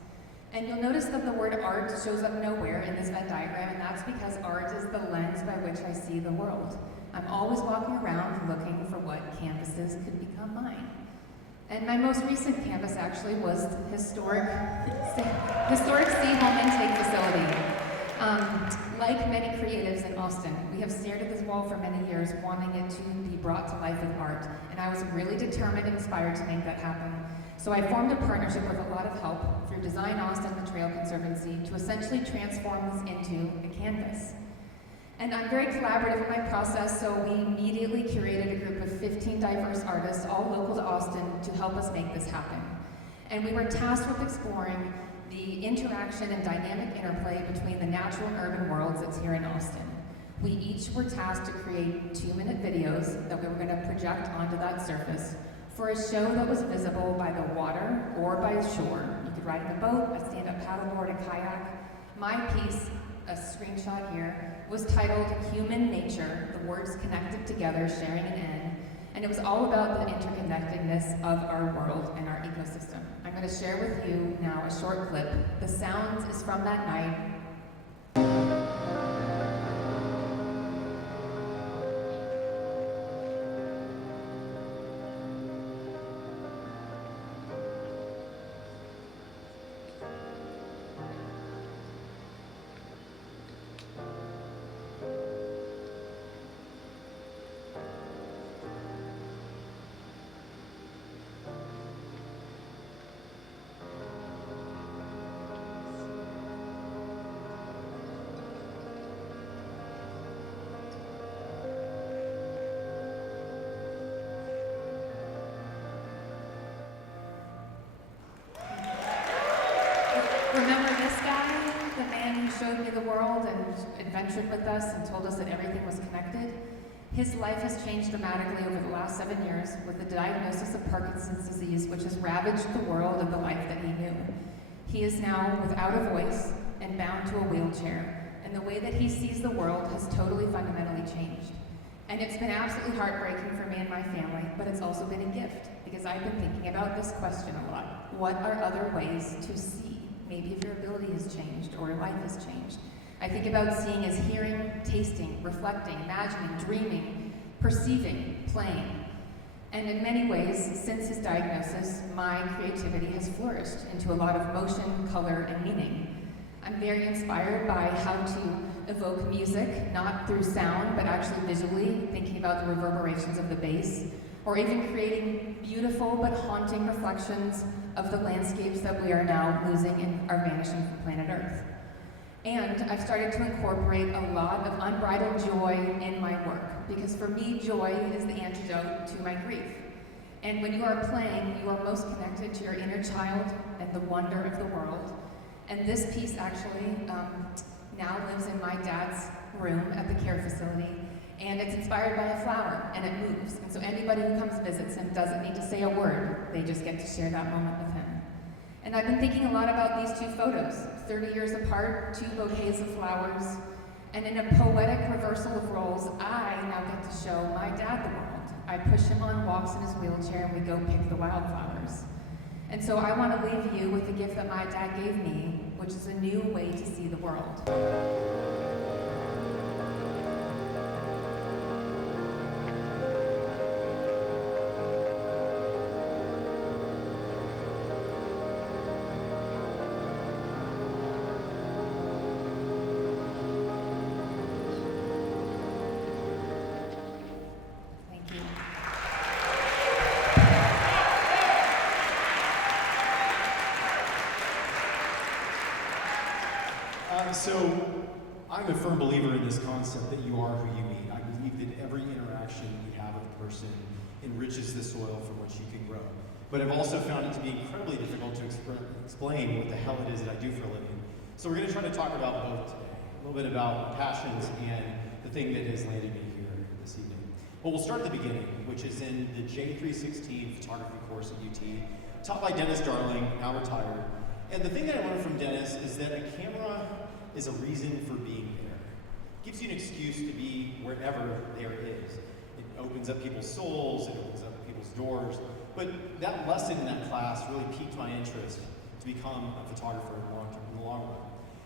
And you'll notice that the word art shows up nowhere in this Venn diagram, and that's because art is the lens by which I see the world. I'm always walking around looking for what canvases could become mine. And my most recent canvas actually was the historic sea home intake facility. Like many creatives in Austin, we have stared at this wall for many years, wanting it to be brought to life with art. And I was really determined and inspired to make that happen. So I formed a partnership with a lot of help through Design Austin and the Trail Conservancy to essentially transform this into a canvas. And I'm very collaborative in my process, so we immediately curated a group of 15 diverse artists, all local to Austin, to help us make this happen. And we were tasked with exploring the interaction and dynamic interplay between the natural and urban worlds that's here in Austin. We each were tasked to create 2-minute videos that we were going to project onto that surface for a show that was visible by the water or by shore. You could ride in a boat, a stand-up paddleboard, a kayak. My piece, a screenshot here, was titled Human Nature, the words connected together, sharing an end. And it was all about the interconnectedness of our world and our ecosystem. I'm going to share with you now a short clip. The sounds is from that night. Remember this guy, the man who showed me the world and adventured with us and told us that everything was connected? His life has changed dramatically over the last 7 years with the diagnosis of Parkinson's disease, which has ravaged the world and the life that he knew. He is now without a voice and bound to a wheelchair, and the way that he sees the world has totally fundamentally changed. And it's been absolutely heartbreaking for me and my family, but it's also been a gift, because I've been thinking about this question a lot. What are other ways to see? Maybe if your ability has changed or your life has changed. I think about seeing as hearing, tasting, reflecting, imagining, dreaming, perceiving, playing. And in many ways, since his diagnosis, my creativity has flourished into a lot of motion, color, and meaning. I'm very inspired by how to evoke music, not through sound, but actually visually, thinking about the reverberations of the bass, or even creating beautiful but haunting reflections of the landscapes that we are now losing and are vanishing from planet Earth. And I've started to incorporate a lot of unbridled joy in my work, because for me, joy is the antidote to my grief. And when you are playing, you are most connected to your inner child and the wonder of the world. And this piece actually now lives in my dad's room at the care facility. And it's inspired by a flower, and it moves. And so anybody who comes and visits him doesn't need to say a word. They just get to share that moment with him. And I've been thinking a lot about these two photos, 30 years apart, 2 bouquets of flowers. And in a poetic reversal of roles, I now get to show my dad the world. I push him on walks in his wheelchair, and we go pick the wildflowers. And so I want to leave you with the gift that my dad gave me, which is a new way to see the world. So I'm a firm believer in this concept that you are who you meet. I believe that every interaction you have with a person enriches the soil from which you can grow. But I've also found it to be incredibly difficult to explain what the hell it is that I do for a living. So we're going to try to talk about both today. A little bit about my passions and the thing that has landed me here this evening. Well, we'll start at the beginning, which is in the J316 photography course at UT, taught by Dennis Darling, now retired. And the thing that I learned from Dennis is that a camera is a reason for being there. It gives you an excuse to be wherever there is. It opens up people's souls, it opens up people's doors. But that lesson in that class really piqued my interest to become a photographer in the long run.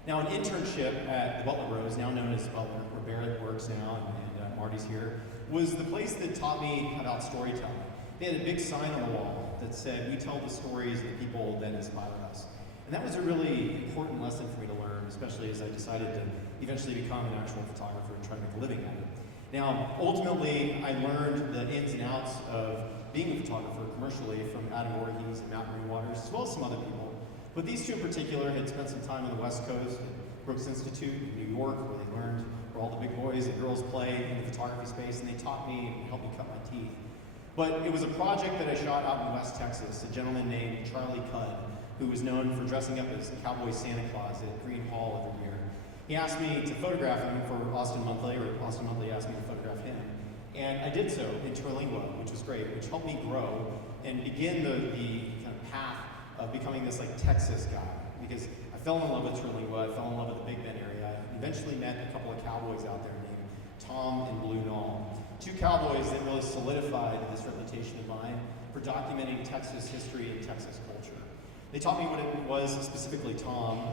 Now, an internship at the Butler Rose, now known as Butler, where Barret works now and Marty's here, was the place that taught me about storytelling. They had a big sign on the wall that said, "We tell the stories of the people that inspire us." And that was a really important lesson for me to learn, especially as I decided to eventually become an actual photographer and try to make a living at it. Now, ultimately, I learned the ins and outs of being a photographer commercially from Adam Voorhees and Matt Greenwaters, as well as some other people. But these two in particular had spent some time on the West Coast at Brooks Institute in New York, where they learned where all the big boys and girls play in the photography space, and they taught me and helped me cut my teeth. But it was a project that I shot out in West Texas, a gentleman named Charlie Cudd, who was known for dressing up as Cowboy Santa Claus at Green Hall every year. He asked me to photograph him for Austin Monthly, or Austin Monthly asked me to photograph him. And I did so in Terlingua, which was great, which helped me grow and begin the kind of path of becoming this like Texas guy. Because I fell in love with Terlingua, I fell in love with the Big Bend area, and eventually met a couple of cowboys out there named Tom and Blue Knoll. Two cowboys that really solidified this reputation of mine for documenting Texas history and Texas culture. They taught me what it was, specifically Tom,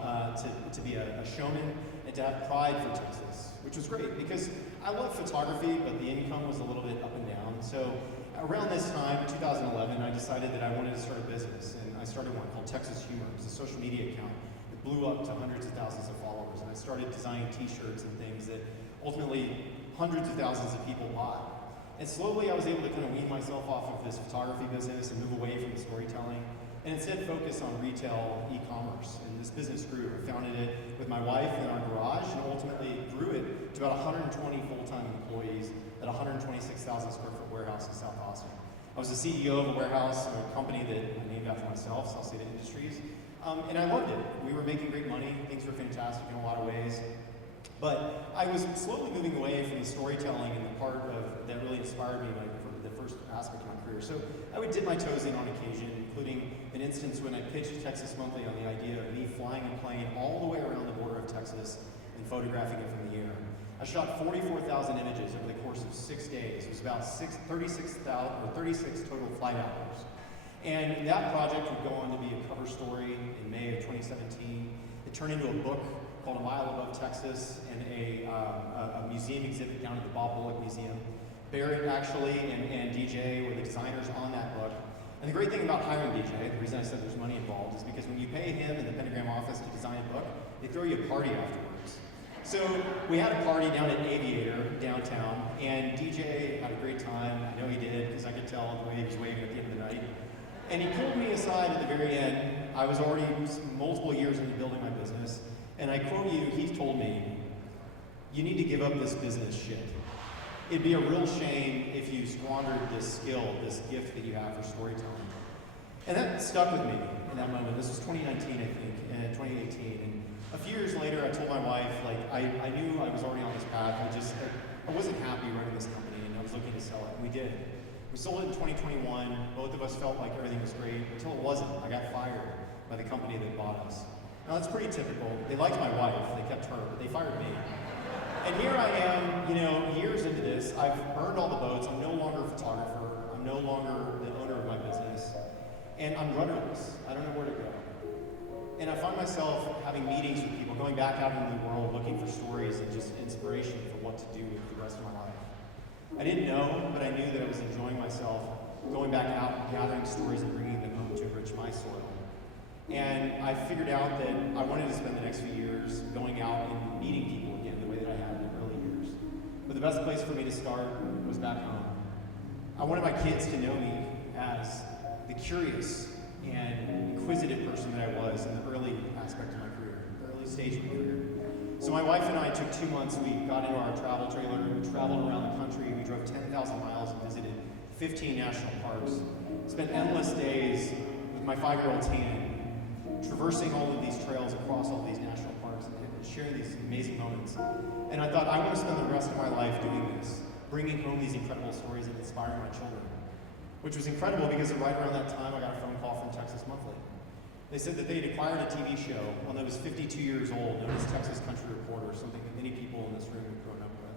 to be a showman and to have pride for Texas, which was great because I love photography, but the income was a little bit up and down. So around this time, 2011, I decided that I wanted to start a business, and I started one called Texas Humor. It was a social media account that blew up to hundreds of thousands of followers, and I started designing t-shirts and things that ultimately hundreds of thousands of people bought. And slowly I was able to kind of wean myself off of this photography business and move away from the storytelling, and instead focus on retail e-commerce. And this business grew. I founded it with my wife in our garage and ultimately grew it to about 120 full-time employees at a 126,000 square foot warehouse in South Austin. I was the CEO of a warehouse, a company that I named after myself, Sauceda Industries, and I loved it. We were making great money. Things were fantastic in a lot of ways. But I was slowly moving away from the storytelling and the part of that really inspired me, like for the first aspect of my career. So I would dip my toes in on occasion, including an instance when I pitched Texas Monthly on the idea of me flying a plane all the way around the border of Texas and photographing it from the air. I shot 44,000 images over the course of 6 days. It was about 36 total flight hours. And that project would go on to be a cover story in May of 2017. It turned into a book called A Mile Above Texas and a museum exhibit down at the Bob Bullock Museum. Barret actually and DJ were the designers on that book. And the great thing about hiring DJ, the reason I said there's money involved, is because when you pay him in the Pentagram office to design a book, they throw you a party afterwards. So we had a party down at Aviator downtown, and DJ had a great time. I know he did, because I could tell the way he was waving at the end of the night. And he pulled me aside at the very end. I was already multiple years into building my business, and I quote you, he told me, "You need to give up this business shit. It'd be a real shame if you squandered this skill, this gift that you have for storytelling." And that stuck with me in that moment. This was 2019, I think, and 2018. And a few years later, I told my wife, like, I knew I was already on this path. I wasn't happy running this company, and I was looking to sell it. And we did. We sold it in 2021. Both of us felt like everything was great until it wasn't. I got fired by the company that bought us. Now, that's pretty typical. They liked my wife. They kept her, but they fired me. And here I am, years into this. I've burned all the boats. I'm no longer a photographer. I'm no longer the owner of my business. And I'm rudderless. I don't know where to go. And I find myself having meetings with people, going back out into the world, looking for stories and just inspiration for what to do with the rest of my life. I didn't know, but I knew that I was enjoying myself, going back out and gathering stories and bringing them home to enrich my soil. And I figured out that I wanted to spend the next few years going out and meeting people again the way that I had in the early years. But the best place for me to start was back home. I wanted my kids to know me as the curious and inquisitive person that I was in the early aspect of my career, the early stage of my career. So my wife and I took 2 months. We got into our travel trailer, we traveled around the country, we drove 10,000 miles and visited 15 national parks. Spent endless days with my 5-year-old Tan, traversing all of these trails across all these national parks and sharing these amazing moments. And I thought, I want to spend the rest of my life doing this, bringing home these incredible stories and inspiring my children. Which was incredible because right around that time I got a phone call from Texas Monthly. They said that they had acquired a TV show, one that was 52 years old, known as Texas Country Reporter, something that many people in this room have grown up with.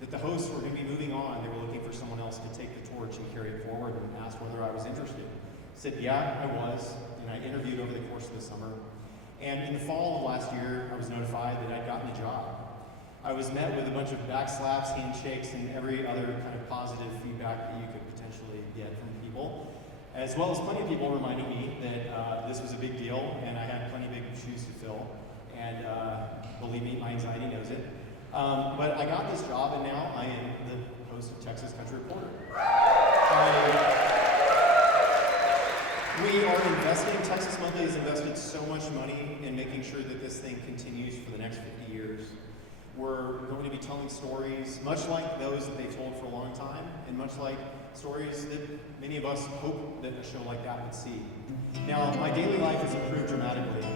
That the hosts were going to be moving on, they were looking for someone else to take the torch and carry it forward, and asked whether I was interested. I said, yeah, I was, and I interviewed over the course of the summer. And in the fall of last year, I was notified that I'd gotten the job. I was met with a bunch of backslaps, handshakes, and every other kind of positive feedback that you could potentially get from people, as well as plenty of people reminding me that this was a big deal and I had plenty of big shoes to fill. And believe me, my anxiety knows it. But I got this job and now I am the host of Texas Country Reporter. We are investing, Texas Monthly has invested so much money in making sure that this thing continues for the next 50 years. We're going to be telling stories much like those that they've told for a long time, and much like stories that many of us hope that a show like that would see. Now, my daily life has improved dramatically.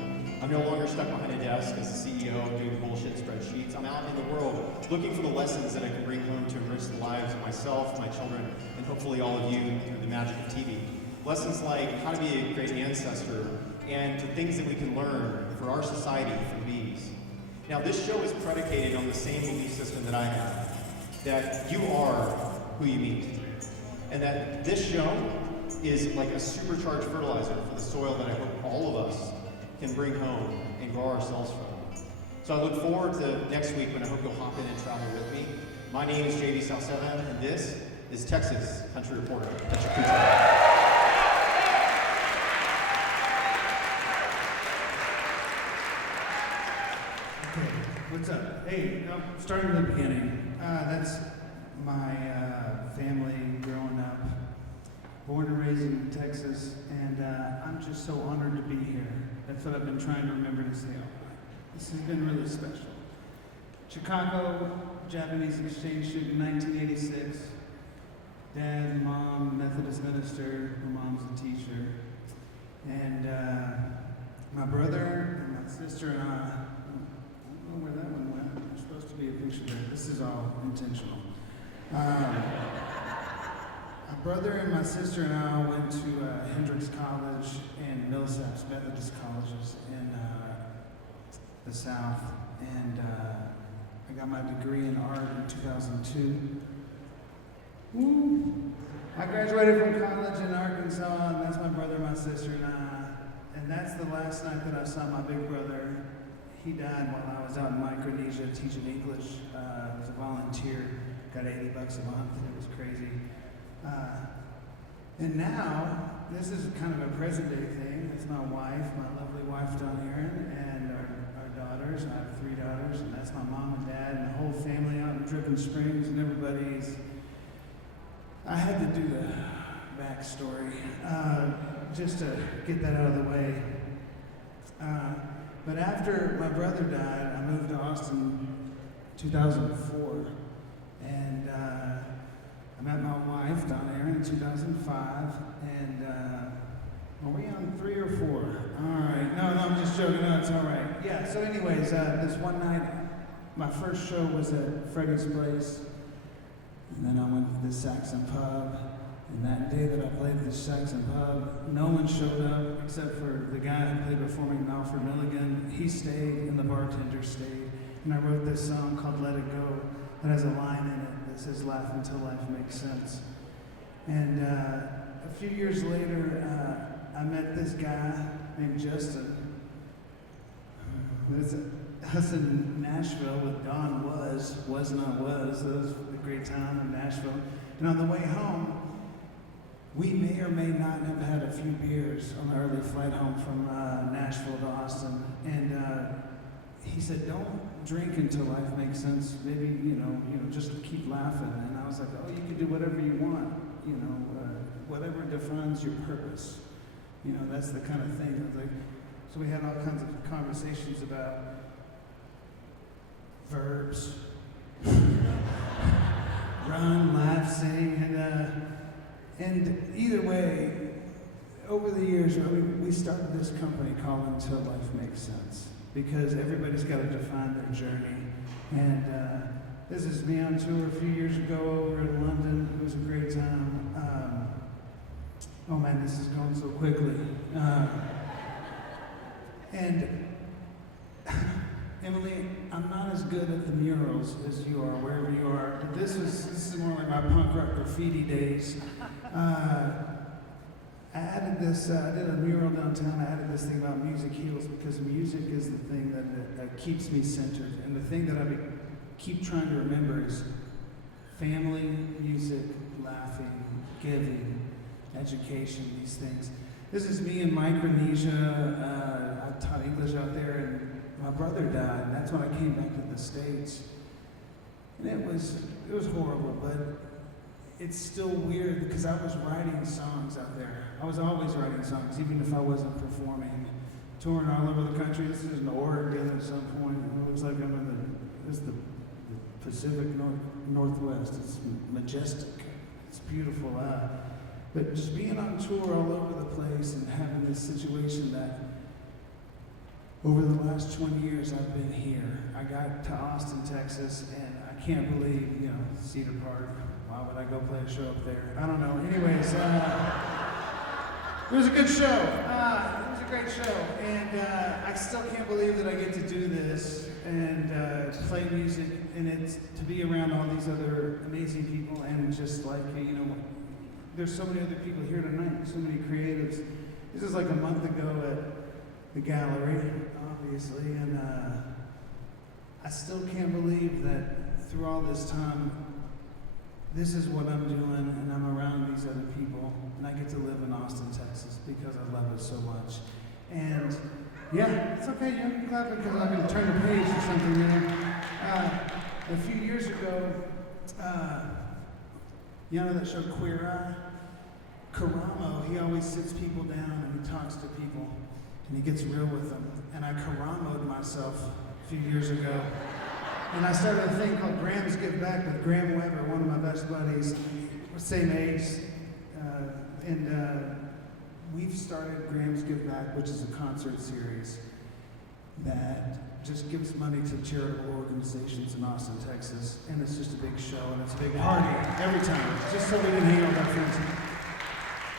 I'm no longer stuck behind a desk as the CEO doing bullshit spreadsheets. I'm out in the world looking for the lessons that I can bring home to enrich the lives of myself, my children, and hopefully all of you through the magic of TV. Lessons like how to be a great ancestor and the things that we can learn for our society from bees. Now, this show is predicated on the same belief system that I have, that you are who you meet, and that this show is like a supercharged fertilizer for the soil that I hope all of us can bring home and grow ourselves from. So I look forward to next week when I hope you'll hop in and travel with me. My name is JD Sauceda, and this is Texas Country Reporter, PechaKucha. What's up? Hey, starting at the beginning. That's my family growing up. Born and raised in Texas, and I'm just so honored to be here. That's what I've been trying to remember to say. This has been really special. Chicago, Japanese exchange student, 1986. Dad, mom, Methodist minister. My mom's a teacher. And my brother and my sister and I don't know where that one went. There's supposed to be a picture there. This is all intentional. My brother and my sister and I went to Hendrix College and Millsaps Methodist colleges in the South, and I got my degree in art in 2002. Woo! I graduated from college in Arkansas, and that's my brother, my sister, and I. And that's the last night that I saw my big brother. He died while I was out in Micronesia teaching English. I was a volunteer, got $80 a month, it was crazy. And now, this is kind of a present day thing. It's my wife, my lovely wife down here, and our daughters. I have 3 daughters, and that's my mom and dad, and the whole family out in Dripping Springs, and everybody's. I had to do the backstory, just to get that out of the way. But after my brother died, I moved to Austin 2004, and I met my wife down there in 2005, and are we on 3 or 4? All right, no, I'm just joking, no, it's all right. Yeah, so anyways, this one night, my first show was at Freddie's Place, and then I went to the Saxon Pub, and that day that I played at the Saxon Pub, no one showed up except for the guy who played before me, Alfred Milligan. He stayed, and the bartender stayed, and I wrote this song called Let It Go that has a line in it that says, laugh until life makes sense. And a few years later, I met this guy named Justin. I was in Nashville with Don Was Not Was. So it was a great time in Nashville. And on the way home, we may or may not have had a few beers on the early flight home from Nashville to Austin. And he said, don't drink until life makes sense. Maybe, just keep laughing. And I was like, oh, you can do whatever you want. Whatever defines your purpose. That's the kind of thing. So we had all kinds of conversations about verbs. Run, laugh, sing, and either way, over the years, we started this company called Until Life Makes Sense, because everybody's got to define their journey. And this is me on tour a few years ago over in London. It was a great time. Oh man, this is going so quickly. And Emily, I'm not as good at the murals as you are, wherever you are. But this is more like my punk rock graffiti days. I added this, I did a mural downtown. I added this thing about music heals, because music is the thing that keeps me centered. And the thing that I keep trying to remember is family, music, laughing, giving, education, these things. This is me in Micronesia. I taught English out there, and my brother died, and that's when I came back to the States. And it was horrible, but it's still weird because I was writing songs out there. I was always writing songs, even if I wasn't performing, touring all over the country. This is in Oregon at some point. It looks like I'm in the Pacific Northwest. It's majestic. It's beautiful. But just being on tour all over the place and having this situation that over the last 20 years I've been here. I got to Austin, Texas, and I can't believe, Cedar Park. Why would I go play a show up there? I don't know. Anyways, it was a good show. It was a great show. And I still can't believe that I get to do this and play music, and it's to be around all these other amazing people, and just like, there's so many other people here tonight, so many creatives. This is like a month ago at the gallery, obviously, and I still can't believe that through all this time, this is what I'm doing, and I'm around these other people, and I get to live in Austin, Texas, because I love it so much. And yeah, it's okay, you can clap it because I can turn the page or something there. A few years ago, you know that show Queer Eye? Karamo, he always sits people down and he talks to people, and he gets real with them. And I Karamo'd myself a few years ago. And I started a thing called Graham's Give Back with Graham Webber, one of my best buddies, same age. We've started Graham's Give Back, which is a concert series that just gives money to charitable organizations in Austin, Texas. And it's just a big show, and it's a big party every time, just so we can hang out with our friends.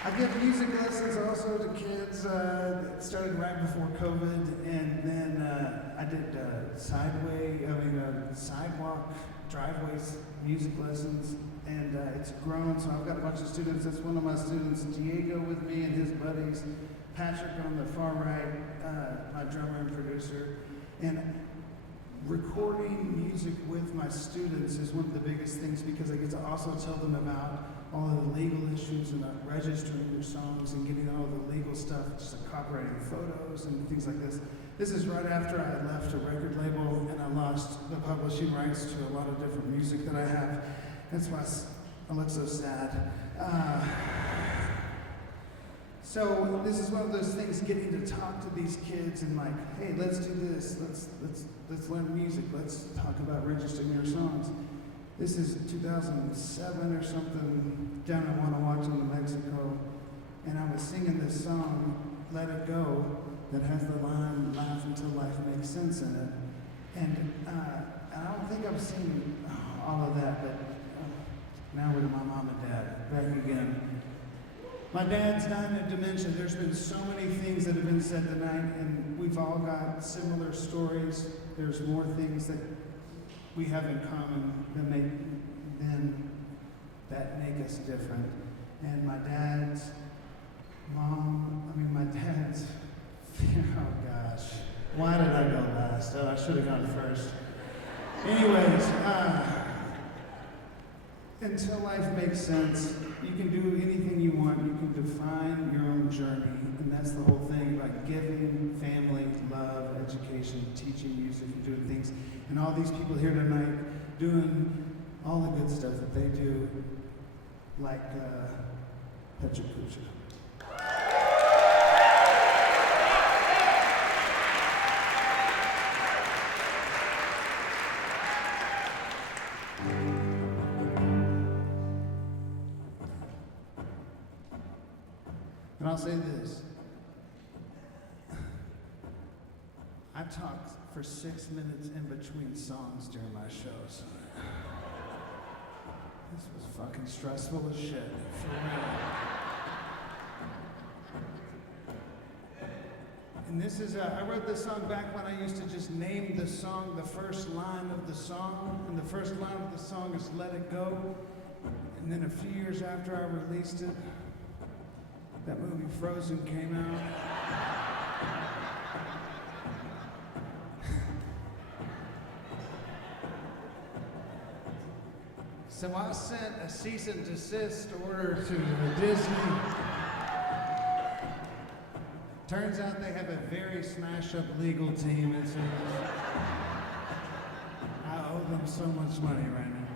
I give music lessons also to kids. It started right before COVID, and then I did sidewalk, driveways, music lessons, and it's grown. So I've got a bunch of students. That's one of my students, Diego, with me, and his buddies. Patrick on the far right, my drummer and producer. And recording music with my students is one of the biggest things, because I get to also tell them about all of the legal issues and registering their songs and getting all the legal stuff, just like copyrighting photos and things like this. This is right after I left a record label and I lost the publishing rights to a lot of different music that I have. That's why I look so sad. So this is one of those things, getting to talk to these kids and like, hey, let's do this. Let's learn music. Let's talk about registering your songs. This is 2007 or something, down in Guanajuato, New Mexico, and I was singing this song, Let It Go, that has the line, laugh until life makes sense in it. And I don't think I've seen all of that, but now we're to my mom and dad, back again. My dad's dying of dementia. There's been so many things that have been said tonight, and we've all got similar stories. There's more things that we have in common that make us different. And my dad's oh gosh, why did I go last? Oh, I should have gone first. Anyways, until life makes sense, you can do anything you want. You can define your own journey, and that's the whole thing about giving, family, love, education, teaching music, and doing things. And all these people here tonight doing all the good stuff that they do, like PechaKucha. I talk for 6 minutes in between songs during my shows. This was fucking stressful as shit, for real. And this is, I wrote this song back when I used to just name the song the first line of the song, and the first line of the song is Let It Go. And then a few years after I released it, that movie Frozen came out. So I sent a cease and desist order to Disney. Turns out they have a very smash-up legal team. I owe them so much money right now.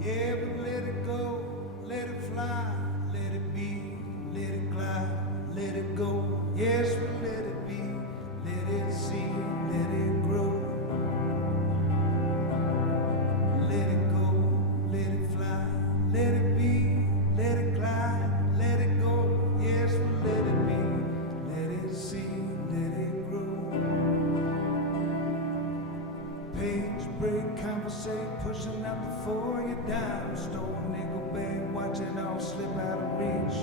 Yeah, but let it go, let it fly, let it be, let it glide, let it go. Yes, but let it be, let it see, let it grow. Let it go, let it fly, let it be, let it glide, let it go. Yes, but let it be, let it see, let it grow. Page break, conversate, pushing out before you dime store, nickel bag, watch it all slip out of reach.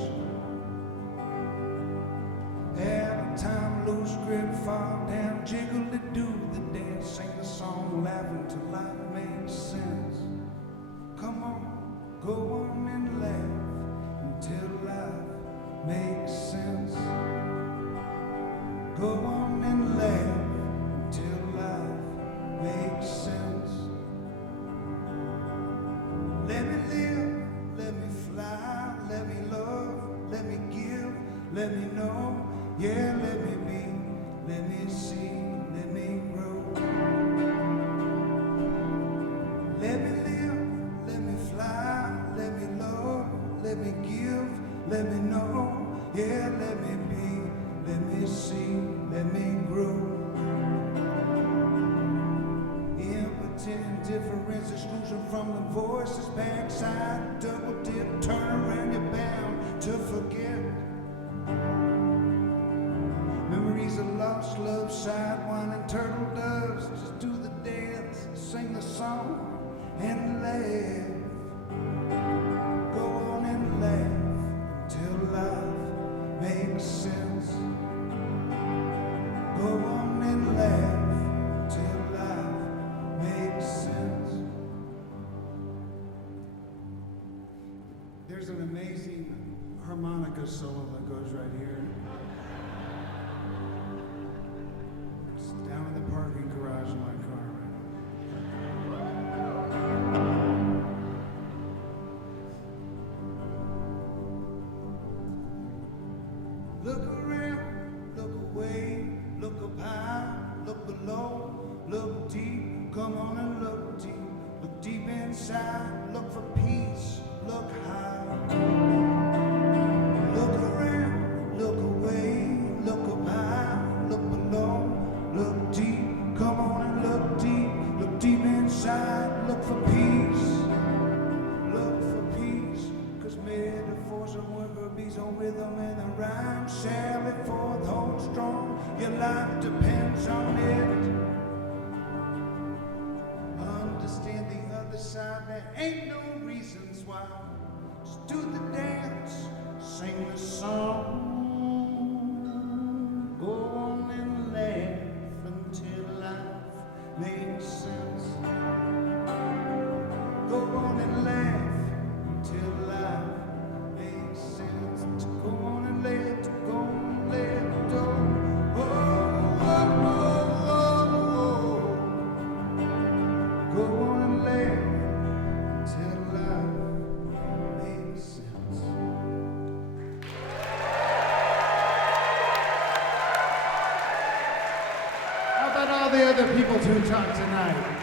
Out of time, lose grip, fall down, jiggle it, do the dance, sing the song, laughing till life makes sense. Come on, go on and laugh until life makes sense. Go on and laugh until life makes sense. Let me live, let me fly, let me love, let me give, let me know. Yeah, let me be, let me see, let me grow. Let me live, let me fly, let me love, let me give, let me know. Yeah, let me be, let me see, let me grow. Impotent indifference, exclusion from the voices, backside, double dip, turn around, you're bound to forget. Memories of lost love, sidewine and turtle doves. Just do the dance, sing the song, and laugh. Go on and laugh till life makes sense. Go on and laugh till life makes sense. There's an amazing harmonica solo that goes right here. Down in the parking garage of my car Look around, look away, look up high, look below, look deep, come on and look deep. Look deep inside, look for peace, look high. Look around, look away, look up high, look below. Look deep, come on and look deep inside, look for peace, cause metaphors and worker beats on rhythm and the rhyme, sally forth, hold strong, your life depends on it. Understand the other side, there ain't no reasons why, just do the dance, sing the song, go on and laugh until life makes sense. Go on and laugh until life makes sense. Go on and let go, let go. Oh, oh, oh, oh, oh. Go on and laugh until life makes sense. How about all the other people who talked tonight?